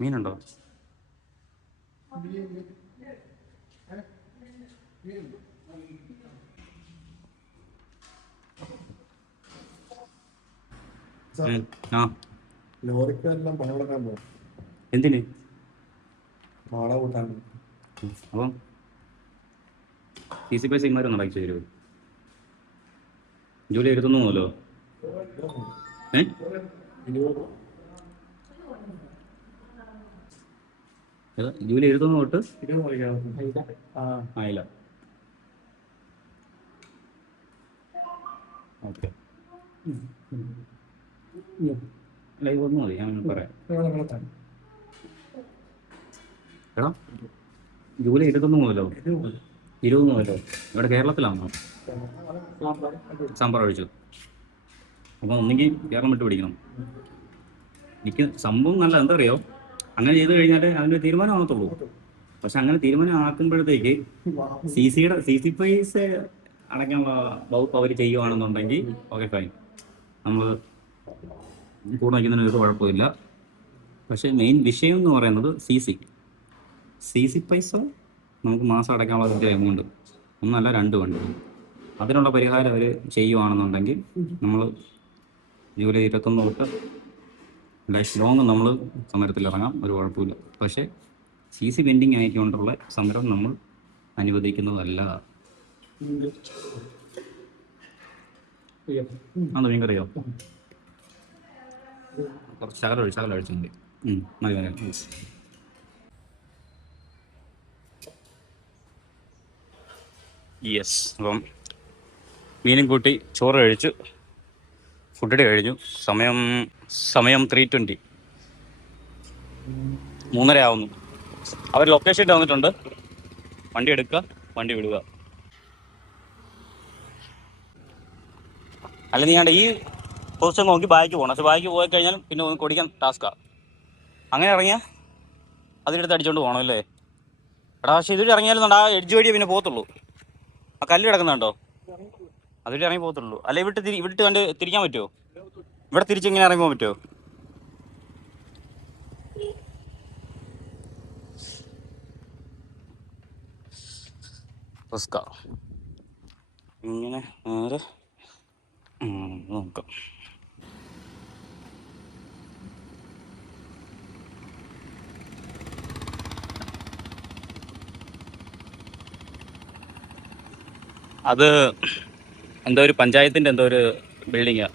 മീനുണ്ടോ? ആ, ലോറിക്കെല്ലാം പണം കൊടുക്കാൻ പോകും. എന്തിന്? വാടക കൂട്ടാൻ. അപ്പം CC പൈസ ഇമാരൊന്നും അയച്ചു തരുമോ? ജോലി എടുത്തുന്നല്ലോ. ജൂലൈ 21 തൊട്ട് ആയില്ല. ഓക്കെ, ലൈവ് ഒന്നും മതി, ഞാൻ പറയാം. എടാ, ജൂലൈ 21 മുതലോ 20 മുതലോ ഇവിടെ കേരളത്തിലാണോ സാമ്പാർ ഒഴിച്ചു? അപ്പം ഒന്നെങ്കിൽ കേരളം വിട്ട് പിടിക്കണം. എനിക്ക് സംഭവം നല്ല എന്താ അറിയോ, അങ്ങനെ ചെയ്ത് കഴിഞ്ഞാൽ അതിൻ്റെ തീരുമാനം ആകത്തുള്ളൂ. പക്ഷെ അങ്ങനെ തീരുമാനം ആക്കുമ്പോഴത്തേക്ക് CC പൈസ അടയ്ക്കാനുള്ള വകുപ്പ് അവർ ചെയ്യുവാണെന്നുണ്ടെങ്കിൽ ഓക്കെ ഫൈൻ, നമ്മൾ കൂടെ വയ്ക്കുന്നതിന് ഒരു കുഴപ്പമില്ല. പക്ഷേ മെയിൻ വിഷയം എന്ന് പറയുന്നത് CC പൈസ നമുക്ക് മാസം അടയ്ക്കാനുള്ള ഒരു എമൗണ്ട്, ഒന്നല്ല 2 വണ്ടി. അതിനുള്ള പരിഹാരം അവർ ചെയ്യുവാണെന്നുണ്ടെങ്കിൽ നമ്മൾ ജൂലൈ 21 തൊട്ട് ലൈഫ് ലോങ് നമ്മൾ സമരത്തിലിറങ്ങാം, ഒരു കുഴപ്പമില്ല. പക്ഷേ CC പെൻഡിങ് ആയിക്കൊണ്ടുള്ള സമരം നമ്മൾ അനുവദിക്കുന്നതല്ല. അന്ന് മീൻകറിയോ? കുറച്ച് ശകലം ഒഴിച്ചു മതി. മതി. യെസ്, അപ്പം മീനും കൂട്ടി ചോറ് കഴിച്ചു, ഫുഡ് കഴിഞ്ഞു. സമയം 3:20. 3:30 ആവുന്നു. അവർ ലൊക്കേഷൻ ഇട്ട് തന്നിട്ടുണ്ട്. വണ്ടി എടുക്കുക, വണ്ടി വിടുക. അല്ലെങ്കിൽ ഞാൻ ഈ പൊസിഷൻ നോക്കി ബാക്ക് പോകണം. പക്ഷെ ബാക്ക് പോയി കഴിഞ്ഞാൽ പിന്നെ ഒന്ന് കൊടിക്കാൻ ടാസ്ക്കാണ്. അങ്ങനെ ഇറങ്ങിയാൽ അതിനടുത്ത് അടിച്ചുകൊണ്ട് പോകണം അല്ലേ? എടാ പക്ഷേ ഇതിൽ ഇറങ്ങിയാലും ആ എഡ്ജ് വഴിയേ പിന്നെ പോകത്തുള്ളൂ. ആ കല്ല് കിടക്കുന്നുണ്ടോ? അതിൽ ഇറങ്ങി പോകത്തുള്ളൂ. അല്ലെ ഇവിട്ട് കണ്ട് തിരിക്കാൻ പറ്റുമോ? ഇവിടെ തിരിച്ച് ഇങ്ങനെ ഇറങ്ങി പോകാൻ പറ്റുമോ? റിസ്കാ. ഇങ്ങനെ നേരെ നോക്കാം. അത് എന്തോ ഒരു പഞ്ചായത്തിൻ്റെ എന്തോ ഒരു ബിൽഡിങ്ങാണ്.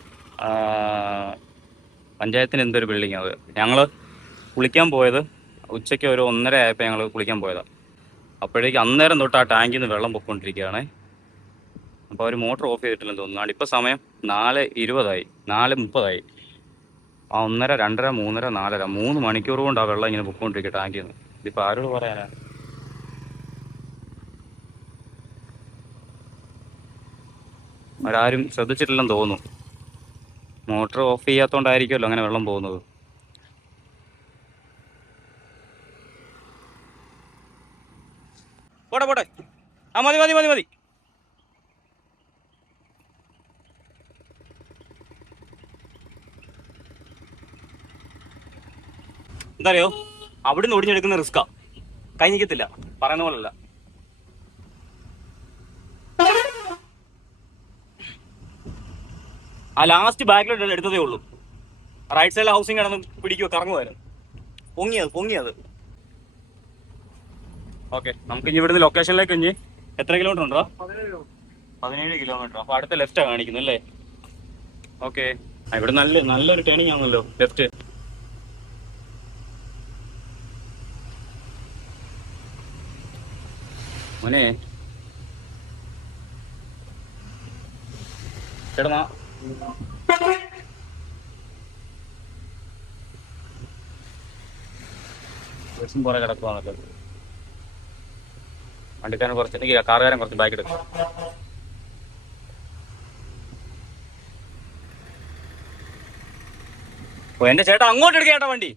പഞ്ചായത്തിൻ്റെ എന്തോ ഒരു ബിൽഡിങ്ങാണ് അത്. ഞങ്ങൾ കുളിക്കാൻ പോയത് ഉച്ചയ്ക്ക് ഒരു 1:30 ആയപ്പോൾ ഞങ്ങൾ കുളിക്കാൻ പോയതാണ്. അപ്പോഴേക്ക് അന്നേരം തൊട്ട് ആ ടാങ്കിൽ നിന്ന് വെള്ളം പൊയ്ക്കൊണ്ടിരിക്കുകയാണ്. അപ്പോൾ അവർ മോട്ടർ ഓഫ് ചെയ്തിട്ടില്ലെന്ന് തോന്നുന്നു. ഇപ്പോൾ സമയം 4:20 4:30. ആ 1:30 2:30 3:30 4:30 3 മണിക്കൂർ കൊണ്ട് ആ വെള്ളം ഇങ്ങനെ പൊയ്ക്കൊണ്ടിരിക്കുക ടാങ്കിൽ നിന്ന്. ഇതിപ്പോൾ ആരോട് പറയാനാണ്? അവരാരും ശ്രദ്ധിച്ചിട്ടില്ലെന്ന് തോന്നുന്നു. മോട്ടർ ഓഫ് ചെയ്യാത്തതുകൊണ്ടായിരിക്കുമല്ലോ അങ്ങനെ വെള്ളം പോകുന്നത്. പോട്ടെ പോട്ടെ. ആ മതി മതി മതി മതി. എന്താ അറിയോ, അവിടെ നിന്ന് ഒടിഞ്ഞെടുക്കുന്ന റിസ്ക്കാ. കൈ നിൽക്കത്തില്ല, പറയുന്ന പോലല്ല. ആ ലാസ്റ്റ് ബാക്കിലോട്ട് എടുത്തതേ ഉള്ളൂ. റൈറ്റ് സൈഡിൽ ഹൗസിങ് കിടന്ന് പിടിക്കുക, കറങ്ങുമായിരുന്നു. പൊങ്ങിയത്. ഓക്കെ, നമുക്ക് ഇനി ഇവിടുന്ന് ലൊക്കേഷനിലേക്ക് ഇനി എത്ര കിലോമീറ്റർ ഉണ്ടോ? 17 കിലോമീറ്റർ. അപ്പോൾ അടുത്ത ലെഫ്റ്റാണ് കാണിക്കുന്നത് അല്ലേ? ഓക്കെ. ഇവിടെ നല്ലൊരു ടേണിംഗ് ആണല്ലോ ലെഫ്റ്റ്. മോനെ ചേട്ടാ ബസ്സും പുറകെ കിടക്കുവാണല്ലോ. വണ്ടിക്കാരൻ കുറച്ച്, എനിക്ക് കാറുകാരൻ കുറച്ച് ബാക്ക് എടുക്കും. ഓ എന്റെ ചേട്ടാ അങ്ങോട്ട് എടുക്കുക ചേട്ടാ വണ്ടി.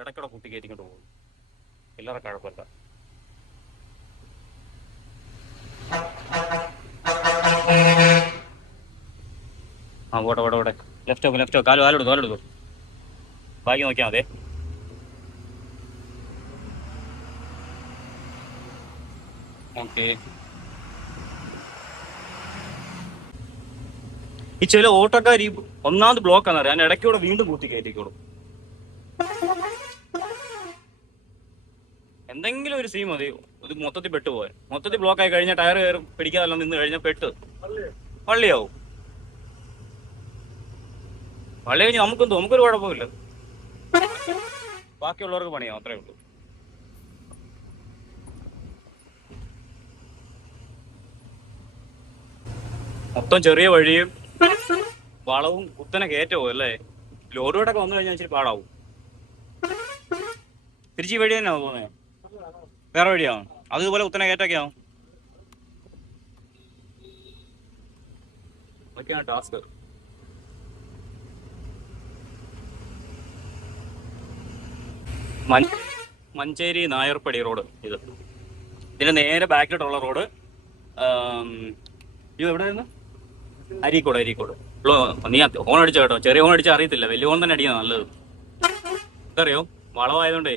ഇടയ്ക്കൂടെ കുത്തി കയറ്റിക്കൊണ്ട് പോകും. എല്ലാവരുടെ കുഴപ്പമില്ല. ആ പോട്ടെ. ലെഫ്റ്റോ കാലെടുത്തു. ബാക്കി നോക്കിയാൽ മതി. ഓക്കെ. ഈ ചില ഓട്ടോക്കാർ ഈ ഒന്നാമത് ബ്ലോക്ക് ആണെന്ന് അറിയാം. ഇടയ്ക്കൂടെ വീണ്ടും കുത്തി കയറ്റിക്കോളും. എന്തെങ്കിലും ഒരു സീൻ മതി ഇത് മൊത്തത്തിൽ പെട്ടുപോയാൽ. മൊത്തത്തിൽ ബ്ലോക്ക് ആയി കഴിഞ്ഞാൽ ടയർ കയറി പിടിക്കാതെല്ലാം നിന്ന് കഴിഞ്ഞാൽ വള്ളിയാവും. വള്ളി കഴിഞ്ഞ് നമുക്കൊരു കുഴപ്പമില്ല, ബാക്കിയുള്ളവർക്ക് പണിയാവും, അത്രേ ഉള്ളൂ. മൊത്തം ചെറിയ വഴിയും വളവും കുത്തനെ കയറ്റവും അല്ലേ? ലോഡുകൂടൊക്കെ വന്നു കഴിഞ്ഞാൽ ഇച്ചിരി പാടാവും. തിരിച്ച് വഴി തന്നെ ആവും തോന്നേ? വേറെ വഴിയാവും? അതുപോലെ കുത്തനെ കയറ്റൊക്കെ ആവും. അതൊക്കെയാണ് ടാസ്ക്. മഞ്ചേരി നായർപ്പടി റോഡ് ഇത്. ഇതിന്റെ നേരെ ബാക്കിലോട്ടുള്ള റോഡ് ഇത് എവിടെയായിരുന്നു? അരീക്കോട്. നീ ഹോൺ അടിച്ച കേട്ടോ. ചെറിയ ഹോൺ അടിച്ചാൽ അറിയത്തില്ല, വലിയ ഹോൺ തന്നെ അടിക്കാൻ നല്ലത്. എന്തറിയോ, വളമായതുകൊണ്ടേ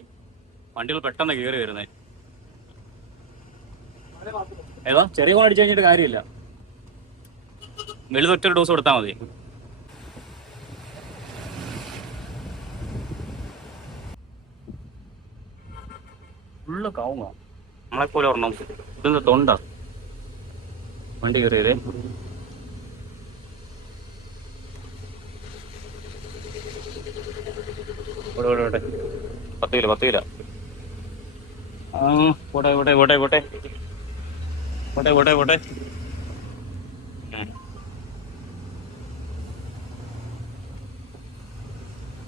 വണ്ടികൾ പെട്ടെന്ന് കയറി വരുന്നേ. ഏതാ ചെറിയ ഹോൺ അടിച്ചു കഴിഞ്ഞിട്ട് കാര്യമില്ല, വലുതൊറ്റൊരു ഡോസ് കൊടുത്താൽ മതി. ഫുള്ള് കാവുക നമ്മളെപ്പോലെ ഒരെണ്ണം. ഇതെന്താ തൊണ്ട വണ്ടി കയറിയതേ. ഇവിടെ 10 കിലോ. പോട്ടെ.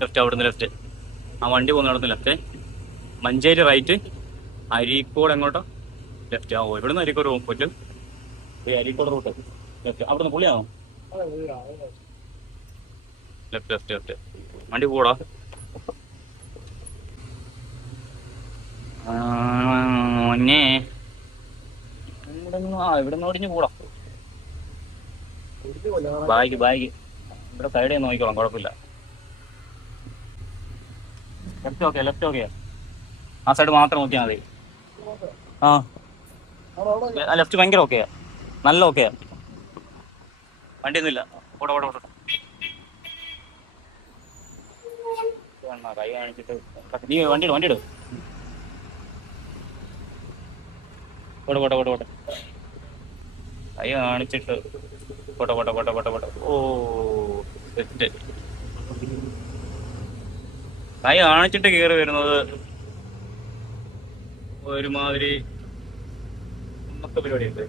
ലെഫ്റ്റ്, അവിടുന്ന് ലെഫ്റ്റ്. ആ വണ്ടി പോകുന്നിടത്ത് ലെഫ്റ്റ്, മഞ്ചേരി റൈറ്റ്, അരീക്കോട് എങ്ങോട്ടോ ലെഫ്റ്റ്. ആ ഇവിടുന്ന് അരീക്കോട് പറ്റും. ഈ അരീക്കോട് റൂട്ട് ലെഫ്റ്റ്. അവിടുന്ന് പുള്ളിയാണോ? Left left left. വണ്ടി പോടാ. മോനെ ഇവിടെ ഓടിഞ്ഞ് കൂടാ. ബാഗ് ഇവിടെ സൈഡിൽ നോക്കിക്കോളാം, കുഴപ്പമില്ല. Left okay, left okay. ആ സൈഡ് മാത്രം നോക്കിയാൽ മതി. ആ ലെഫ്റ്റ് ഭയങ്കര ഓക്കെയാ, നല്ല ഓക്കെയാ. വണ്ടിയൊന്നുമില്ല. ഓടെ ഓടെ ഓടെ. കൈ കാണിച്ചിട്ട് നീ വണ്ടി ഇടും. ഓടെ ഓടെ ഓടെ ഓടെ. കൈ കാണിച്ചിട്ട് പോട്ടെ പോട്ടെ പോട്ടെ പോട്ടെ പോട്ടെ. ഓ തെറ്റ്. കൈ കാണിച്ചിട്ട് കയറി വരുന്നത് ഒരുമാതിരി പരിപാടിയുണ്ട്.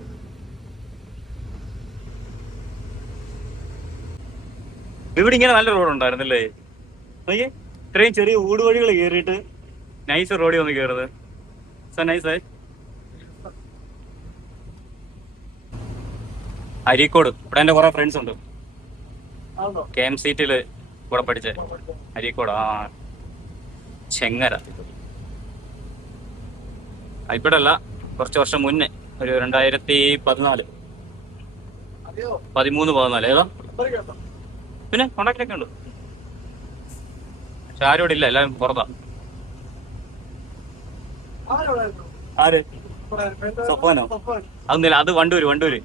ഇവിടെ ഇങ്ങനെ നല്ല റോഡ് ഉണ്ടായിരുന്നല്ലേ? നോക്കിയേ, ഇത്രയും ചെറിയ ഊടുവഴികൾ കയറിയിട്ട് നൈസ് റോഡിൽ വന്ന് കയറുന്നത്. So nice. അരീക്കോട് ഇവിടെ എൻ്റെ കുറെ ഫ്രണ്ട്സ് ഉണ്ട്. KMCT കൂടെ പഠിച്ച അരീക്കോട്. ആ ചെങ്ങര. ഇപ്പോഴല്ല, കുറച്ച് വർഷം മുന്നേ, ഒരു 2014 13-14. ഏതാ പിന്നെ കോണ്ടാക്റ്റിലൊക്കെ ഉണ്ട്. പക്ഷെ ആരും ഇവിടെ ഇല്ല, എല്ലാവരും പുറത്താ. ആര്? സഫാനോ? അതൊന്നുമില്ല, അത് വണ്ടൂര്.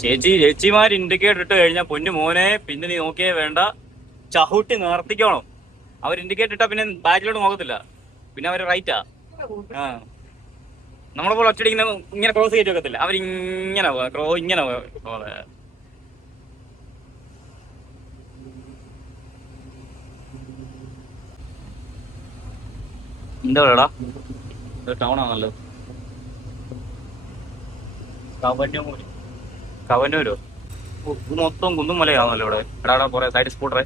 ചേച്ചിമാർ ഇൻഡിക്കേറ്റർ ഇട്ട് കഴിഞ്ഞാൽ പൊന്നു മോനെ പിന്നെ നീ നോക്കിയേ വേണ്ട, ചവിട്ടി നിർത്തിക്കോണം. അവർ ഇൻഡിക്കേറ്റർ ഇട്ടാ പിന്നെ ബാക്കിലോട്ട് നോക്കത്തില്ല, പിന്നെ അവർ റൈറ്റാ. ആ നമ്മളെ പോലെ ഒറ്റടിക്കുന്ന ഇങ്ങനെ ക്രോസ് ചെയ്ത് വെക്കത്തില്ല, അവരിങ്ങനെ ഇങ്ങനെ പോലെ. എന്താ പറയടാ, ടൗൺ ആണല്ലോ. കവന്നൂരോ? ഇത് മൊത്തം കുന്നും മലയാണല്ലോ ഇവിടെ. എടാ കുറെ സൈഡ് സ്കൂട്ടറെ.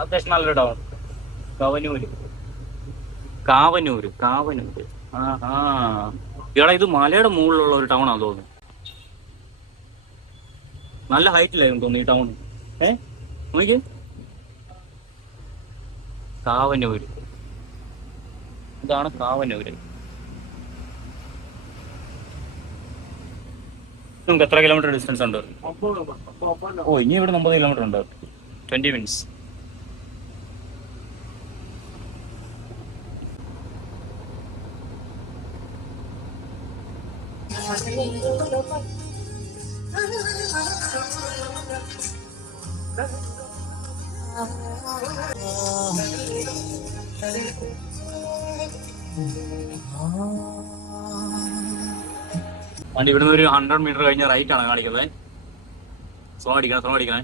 അത്യാവശ്യം നല്ലൊരു ടൗൺ. കാവന്നൂര്. ആ എടാ ഇത് മലയുടെ മുകളിലുള്ള ഒരു ടൗൺ ആണെന്ന് തോന്നുന്നു. നല്ല ഹൈറ്റിലായിരുന്നു തോന്നുന്നു ഈ ടൗൺ. നോക്കിയേ, കാവന്നൂര്. ഇതാണ് കാവന്നൂര്. നമുക്ക് എത്ര കിലോമീറ്റർ ഡിസ്റ്റൻസ് ഉണ്ട്? ഓ ഇനി ഇവിടെ 90 കിലോമീറ്റർ ഉണ്ട്. 20 minutes. വണ്ടി ഇവിടുന്ന് ഒരു 100 മീറ്റർ കഴിഞ്ഞ റൈറ്റ് ആണ് കാണിക്കുന്നത്. സ്ലോ അടിക്കണേ.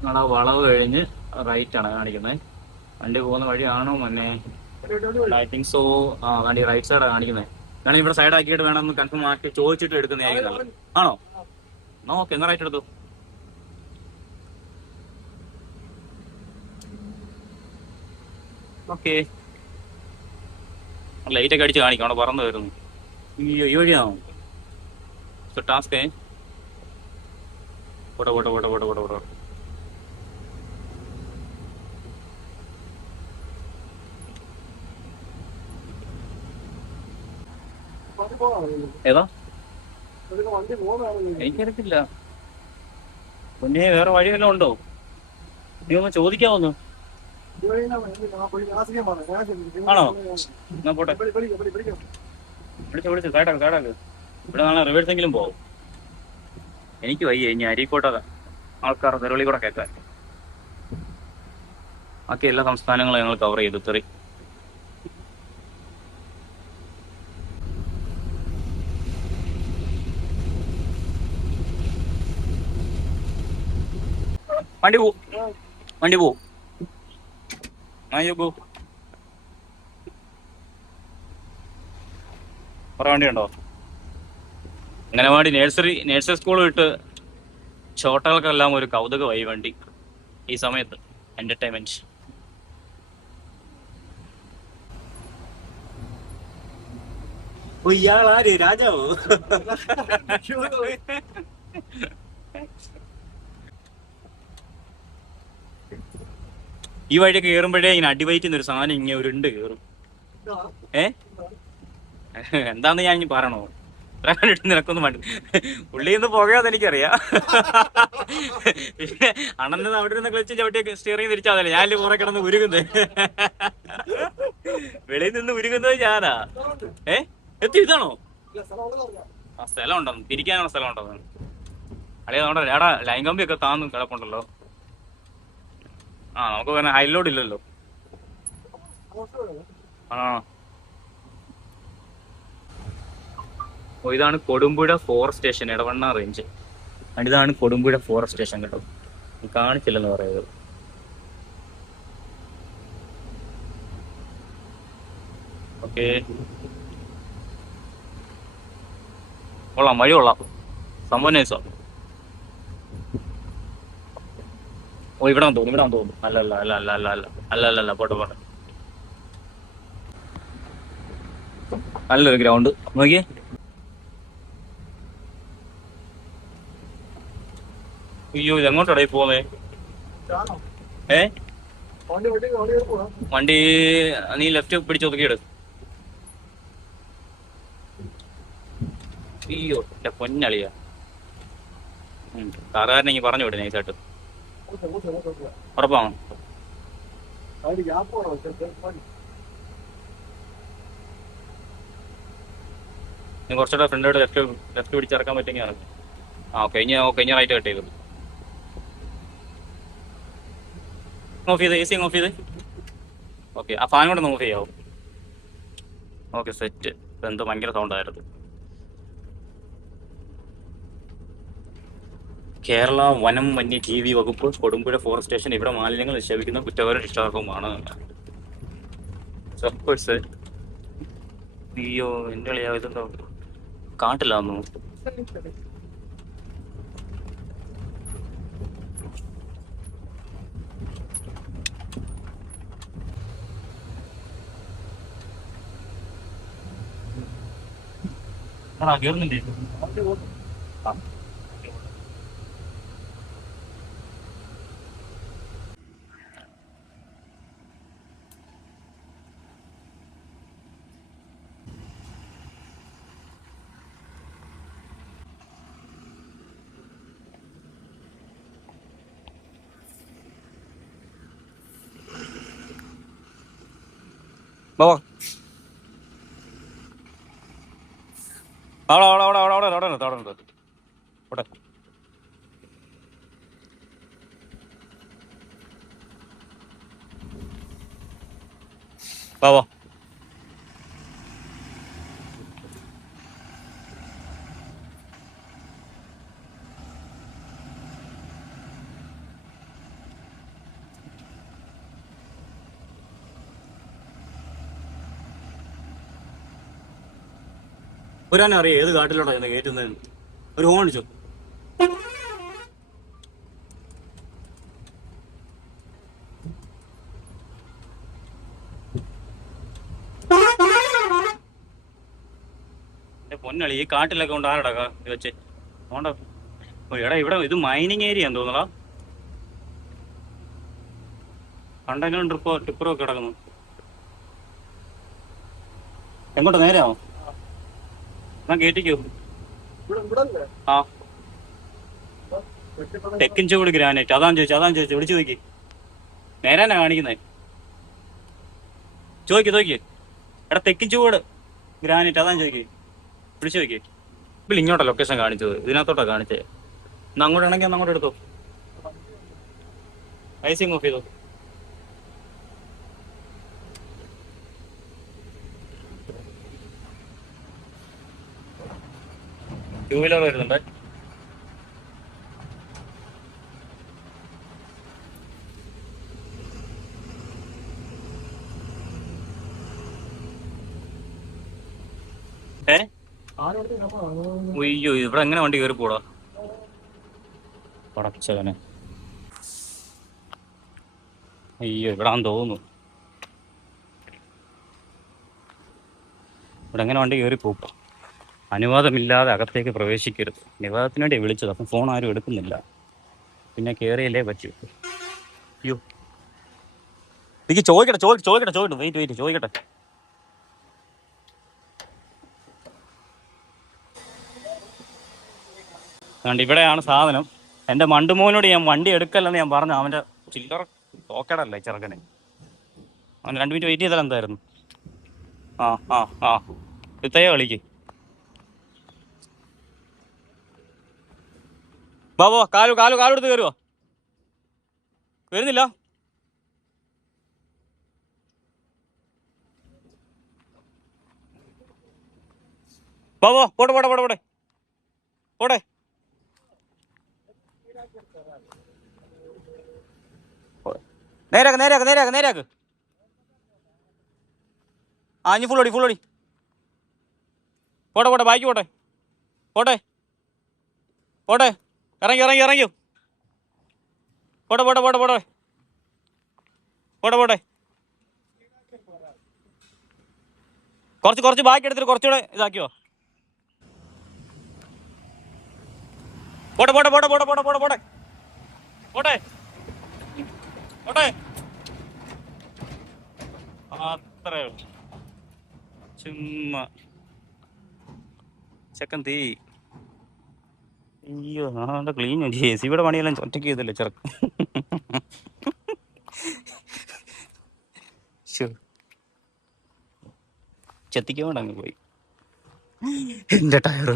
നിങ്ങളാ വളവ് കഴിഞ്ഞ് റൈറ്റ് ആണ് കാണിക്കുന്നത്. വണ്ടി പോകുന്ന വഴിയാണോ മോനെ? I think so. ആ വണ്ടി റൈറ്റ് സൈഡാണ് കാണിക്കുന്നത്. വേണമെങ്കിൽ ഇവിടെ സൈഡ് ആക്കിയിട്ട് വേണം ഒന്ന് കൺഫേം ആക്കി ചോദിച്ചിട്ട് എടുക്കുന്നതായിരിക്കും നല്ലത്. ആണോ? ഓക്കെ, എന്നാ റൈറ്റ് എടുത്തു. ഓക്കെ, ലൈറ്റൊക്കെ അടിച്ച് കാണിക്കാം. അവിടെ പറന്ന് വരുന്നു. ഈ വഴിയാണോ ടാസ്ക്? പോട്ടെ. ഏതാ? എനിക്കറിയത്തില്ല പൊന്നേ, വേറെ വഴി വല്ലതും ഉണ്ടോ? നീ ഒന്ന് ചോദിക്കാവോന്ന്? ആണോ? എന്നാ പോട്ടെ, വിളിച്ചു സൈഡാക്ക്. ഇവിടെ നാളെ റിവേഴ്സെങ്കിലും പോവും. എനിക്ക് വയ്യ ഇനി അരീക്കോട്ട ആൾക്കാർ തെരുവിളി കൂടെ കേൾക്കാൻ. ബാക്കി എല്ലാ സംസ്ഥാനങ്ങളും ഞങ്ങൾ കവർ ചെയ്തു. തെറി വണ്ടി പോ. കുറെ വണ്ടി ഉണ്ടോ? അംഗനവാടി നഴ്സറി സ്കൂൾ വിട്ട് ചോട്ടകൾക്കെല്ലാം ഒരു കൗതുകമായി വണ്ടി ഈ സമയത്ത്. എന്റർടൈൻമെന്റ്. ഇയാളാര് രാജാവോ? ഈ വഴിയൊക്കെ കയറുമ്പോഴേ ഇങ്ങനെ അടിവയറ്റുന്ന ഒരു സാധനം ഇങ്ങനെ ഉരുണ്ട് കയറും. എന്താന്ന് ഞാൻ ഇനി പറയണോ? കണ്ടിട്ട് നിനക്കൊന്നും വേണ്ട. ഉള്ളിൽ നിന്ന് പോകാതെ എനിക്കറിയാം. പിന്നെ അണ്ണന്ന് അവിടെ നിന്ന് ക്ലച്ച് ചവിട്ടിയൊക്കെ സ്റ്റിയറിംഗ് തിരിച്ചാതല്ലേ ഞാൻ കുറെ കിടന്ന് ഉരുകുന്നത്. വെളിയിൽ നിന്ന് ഉരുകുന്നത് ഞാനാ. എത്തി ഇതാണോ ആ സ്ഥലം ഉണ്ടോ? തിരിക്കാനുള്ള സ്ഥലം ഉണ്ടോ? അളിയ നമ്മുടെ എടാ ലൈൻ കമ്പിയൊക്കെ താന്ന് കിടപ്പുണ്ടല്ലോ. ആ നമുക്ക് പറഞ്ഞ ഹൈലോഡ് ഇല്ലല്ലോ. ആ ഇതാണ് Kodumpuzha forest station, Edavanna range. ഇതാണ് കൊടുമ്പുഴ ഫോറസ്റ്റ് സ്റ്റേഷൻ കേട്ടോ. കാണിച്ചില്ലെന്ന് പറയുന്നത്. ഓക്കെ കൊള്ളാം, വഴി കൊള്ളാം, സംഭവം നൈസാ. ഇവിടെ തോന്നുന്നു. അല്ല പോട്ടെ. നല്ലൊരു ഗ്രൗണ്ട് നോക്കിയേ. അയ്യോ ഇതെങ്ങോട്ടാണ് ഈ പോകുന്നേ? വണ്ടി നീ ലെഫ്റ്റ് പിടിച്ച് ഒതുക്കിയിട്. അയ്യോ എന്റെ പൊന്നളിയാ. കാറുകാരനെ പറഞ്ഞു വിടും നൈസായിട്ട്. ഉറപ്പാണോ? നീ കുറച്ചുകൂടെ ഫ്രണ്ടോട് ലെഫ്റ്റ് പിടിച്ചിറക്കാൻ പറ്റുമെങ്കിൽ ഇറങ്ങി. ഓക്കെ ഇനി റൈറ്റ് കട്ട് ചെയ്തു. ഓഫ് ചെയ്ത് AC ഓഫ് ചെയ്ത്. ഓക്കെ ആ ഫാൻ കൂടെ ഓഫ് ചെയ്യാവോ? Okay set. എന്തോ ഭയങ്കര സൗണ്ടായിരുന്നു. കേരള വനം വന്യജീവി വകുപ്പ് കൊടുമ്പുഴ ഫോറസ്റ്റ് സ്റ്റേഷൻ. ഇവിടെ മാലിന്യങ്ങൾ നിക്ഷേപിക്കുന്ന കുറ്റകരം ശിക്ഷാർഹവുമാണ്. അയ്യോ എന്റെ കളിയാ ഇതെന്തോ കാട്ടില്ലാന്നു. കേറുന്നില്ലേ? ബാബാ അവിടെ ബാബാ ഒരാനറിയാം ഏത് കാട്ടിലോട്ടാ കയറ്റുന്നത്. ഒരു ഹോൺ അടിച്ചോ. പൊന്നളി ഈ കാട്ടിലൊക്കെ കൊണ്ട് ആരടാ ഇത് വെച്ച് ഓണ്ട. എടാ ഇവിടെ ഇത് മൈനിങ് ഏരിയ തോന്നടാ. കണ്ടെങ്കിലും ടിപ്പറോ ഒക്കെ കിടക്കുന്നു. എങ്ങോട്ടാ നേരെയാണോ? എന്നാ കേട്ടിക്കോ. ആ തെക്കൻ ചൂട് ഗ്രാനൈറ്റ് അതാന്ന് ചോദിച്ചു വിളിച്ചു നോക്കി. നേരാനാ കാണിക്കുന്നേ. ചോദിക്ക് എടാ തെക്കൻ ചൂട് ഗ്രാനൈറ്റ് അതാന്ന് ചോദിക്കേ. വിളിച്ചു നോക്കി. ഇപ്പോൾ ഇങ്ങോട്ടാ ലൊക്കേഷൻ കാണിച്ചത്, ഇതിനകത്തോട്ടാ കാണിച്ചേ. എന്നാ അങ്ങോട്ടാണെങ്കിൽ ഒന്ന് അങ്ങോട്ട് എടുത്തോ. ഐസിങ് ഓഫ് ചെയ്തോ. ടൂ വീലർ വരുന്നുണ്ട്. അയ്യോ ഇവിടെ എങ്ങനെ വണ്ടി കയറി പോടാ പടച്ചവനെ. അയ്യോ ഇവിടാന്ന് തോന്നുന്നു. ഇവിടെ എങ്ങനെ വണ്ടി കയറി പോകും? അനുവാദമില്ലാതെ അകത്തേക്ക് പ്രവേശിക്കരുത്. അനുവാദത്തിന് വേണ്ടി വിളിച്ചത്, അപ്പം ഫോൺ ആരും എടുക്കുന്നില്ല. പിന്നെ കയറിയല്ലേ പറ്റൂ. അയ്യോ എനിക്ക് ചോദിക്കട്ടെ വെയിറ്റ് ചോദിക്കട്ടെ. അതുകൊണ്ട് ഇവിടെയാണ് സാധനം. എൻ്റെ മണ്ടുമോനോട് ഞാൻ വണ്ടി എടുക്കല്ലെന്ന് ഞാൻ പറഞ്ഞു. അവൻ്റെ ചില്ലറ പോക്കടല്ലേ ചെറുക്കനെ. അവൻ 2 മിനിറ്റ് വെയിറ്റ് ചെയ്താൽ എന്തായിരുന്നു? ഇത്തയ്യ കളിക്ക്. ബാബോ കാലെടുത്ത് കയറുവോ? വരുന്നില്ല. ബാബോ പോട്ടെ. നേരാക്ക്. ഇനി ഫുൾ ഓടി. പോട്ടെ ബാക്കി പോട്ടെ. ഇറങ്ങിയോ. പോട്ടെ. കുറച്ച് ബാക്കി എടുത്തിട്ട് കുറച്ചുകൂടെ ഇതാക്കിയോ. പോട്ടെ. അത്രേ ഉള്ളൂ. ചുമ്മാ ചെക്കൻ തീ. അയ്യോ നാളെ ക്ലീൻ JCBയുടെ പണിയെല്ലാം ഒറ്റയ്ക്ക് ചെയ്തല്ലേ ചെറുക്കൻ. ചെത്തിക്കാൻ വേണ്ട അങ്ങ് പോയി. എന്റെ ടയർ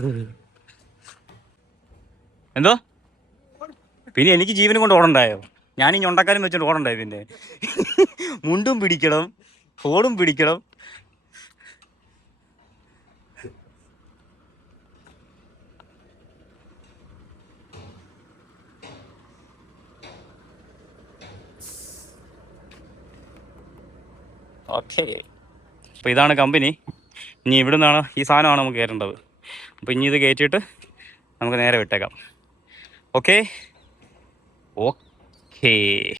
എന്തോ പിന്നെ എനിക്ക് ജീവനും കൊണ്ട് ഓടണ്ടായോ? ഞാനീ ഞൊണ്ടക്കാരും വെച്ചോണ്ട് ഓടണ്ടായോ? പിന്നെ മുണ്ടും പിടിക്കണം, ഫോണും പിടിക്കണം. ഓക്കെ, അപ്പോൾ ഇതാണ് കമ്പനി. ഇനി ഇവിടെ നിന്നാണ് ഈ സാധനമാണ് നമുക്ക് കയറേണ്ടത്. അപ്പോൾ ഇനി ഇത് കയറ്റിയിട്ട് നമുക്ക് നേരെ വിട്ടേക്കാം. ഓക്കെ.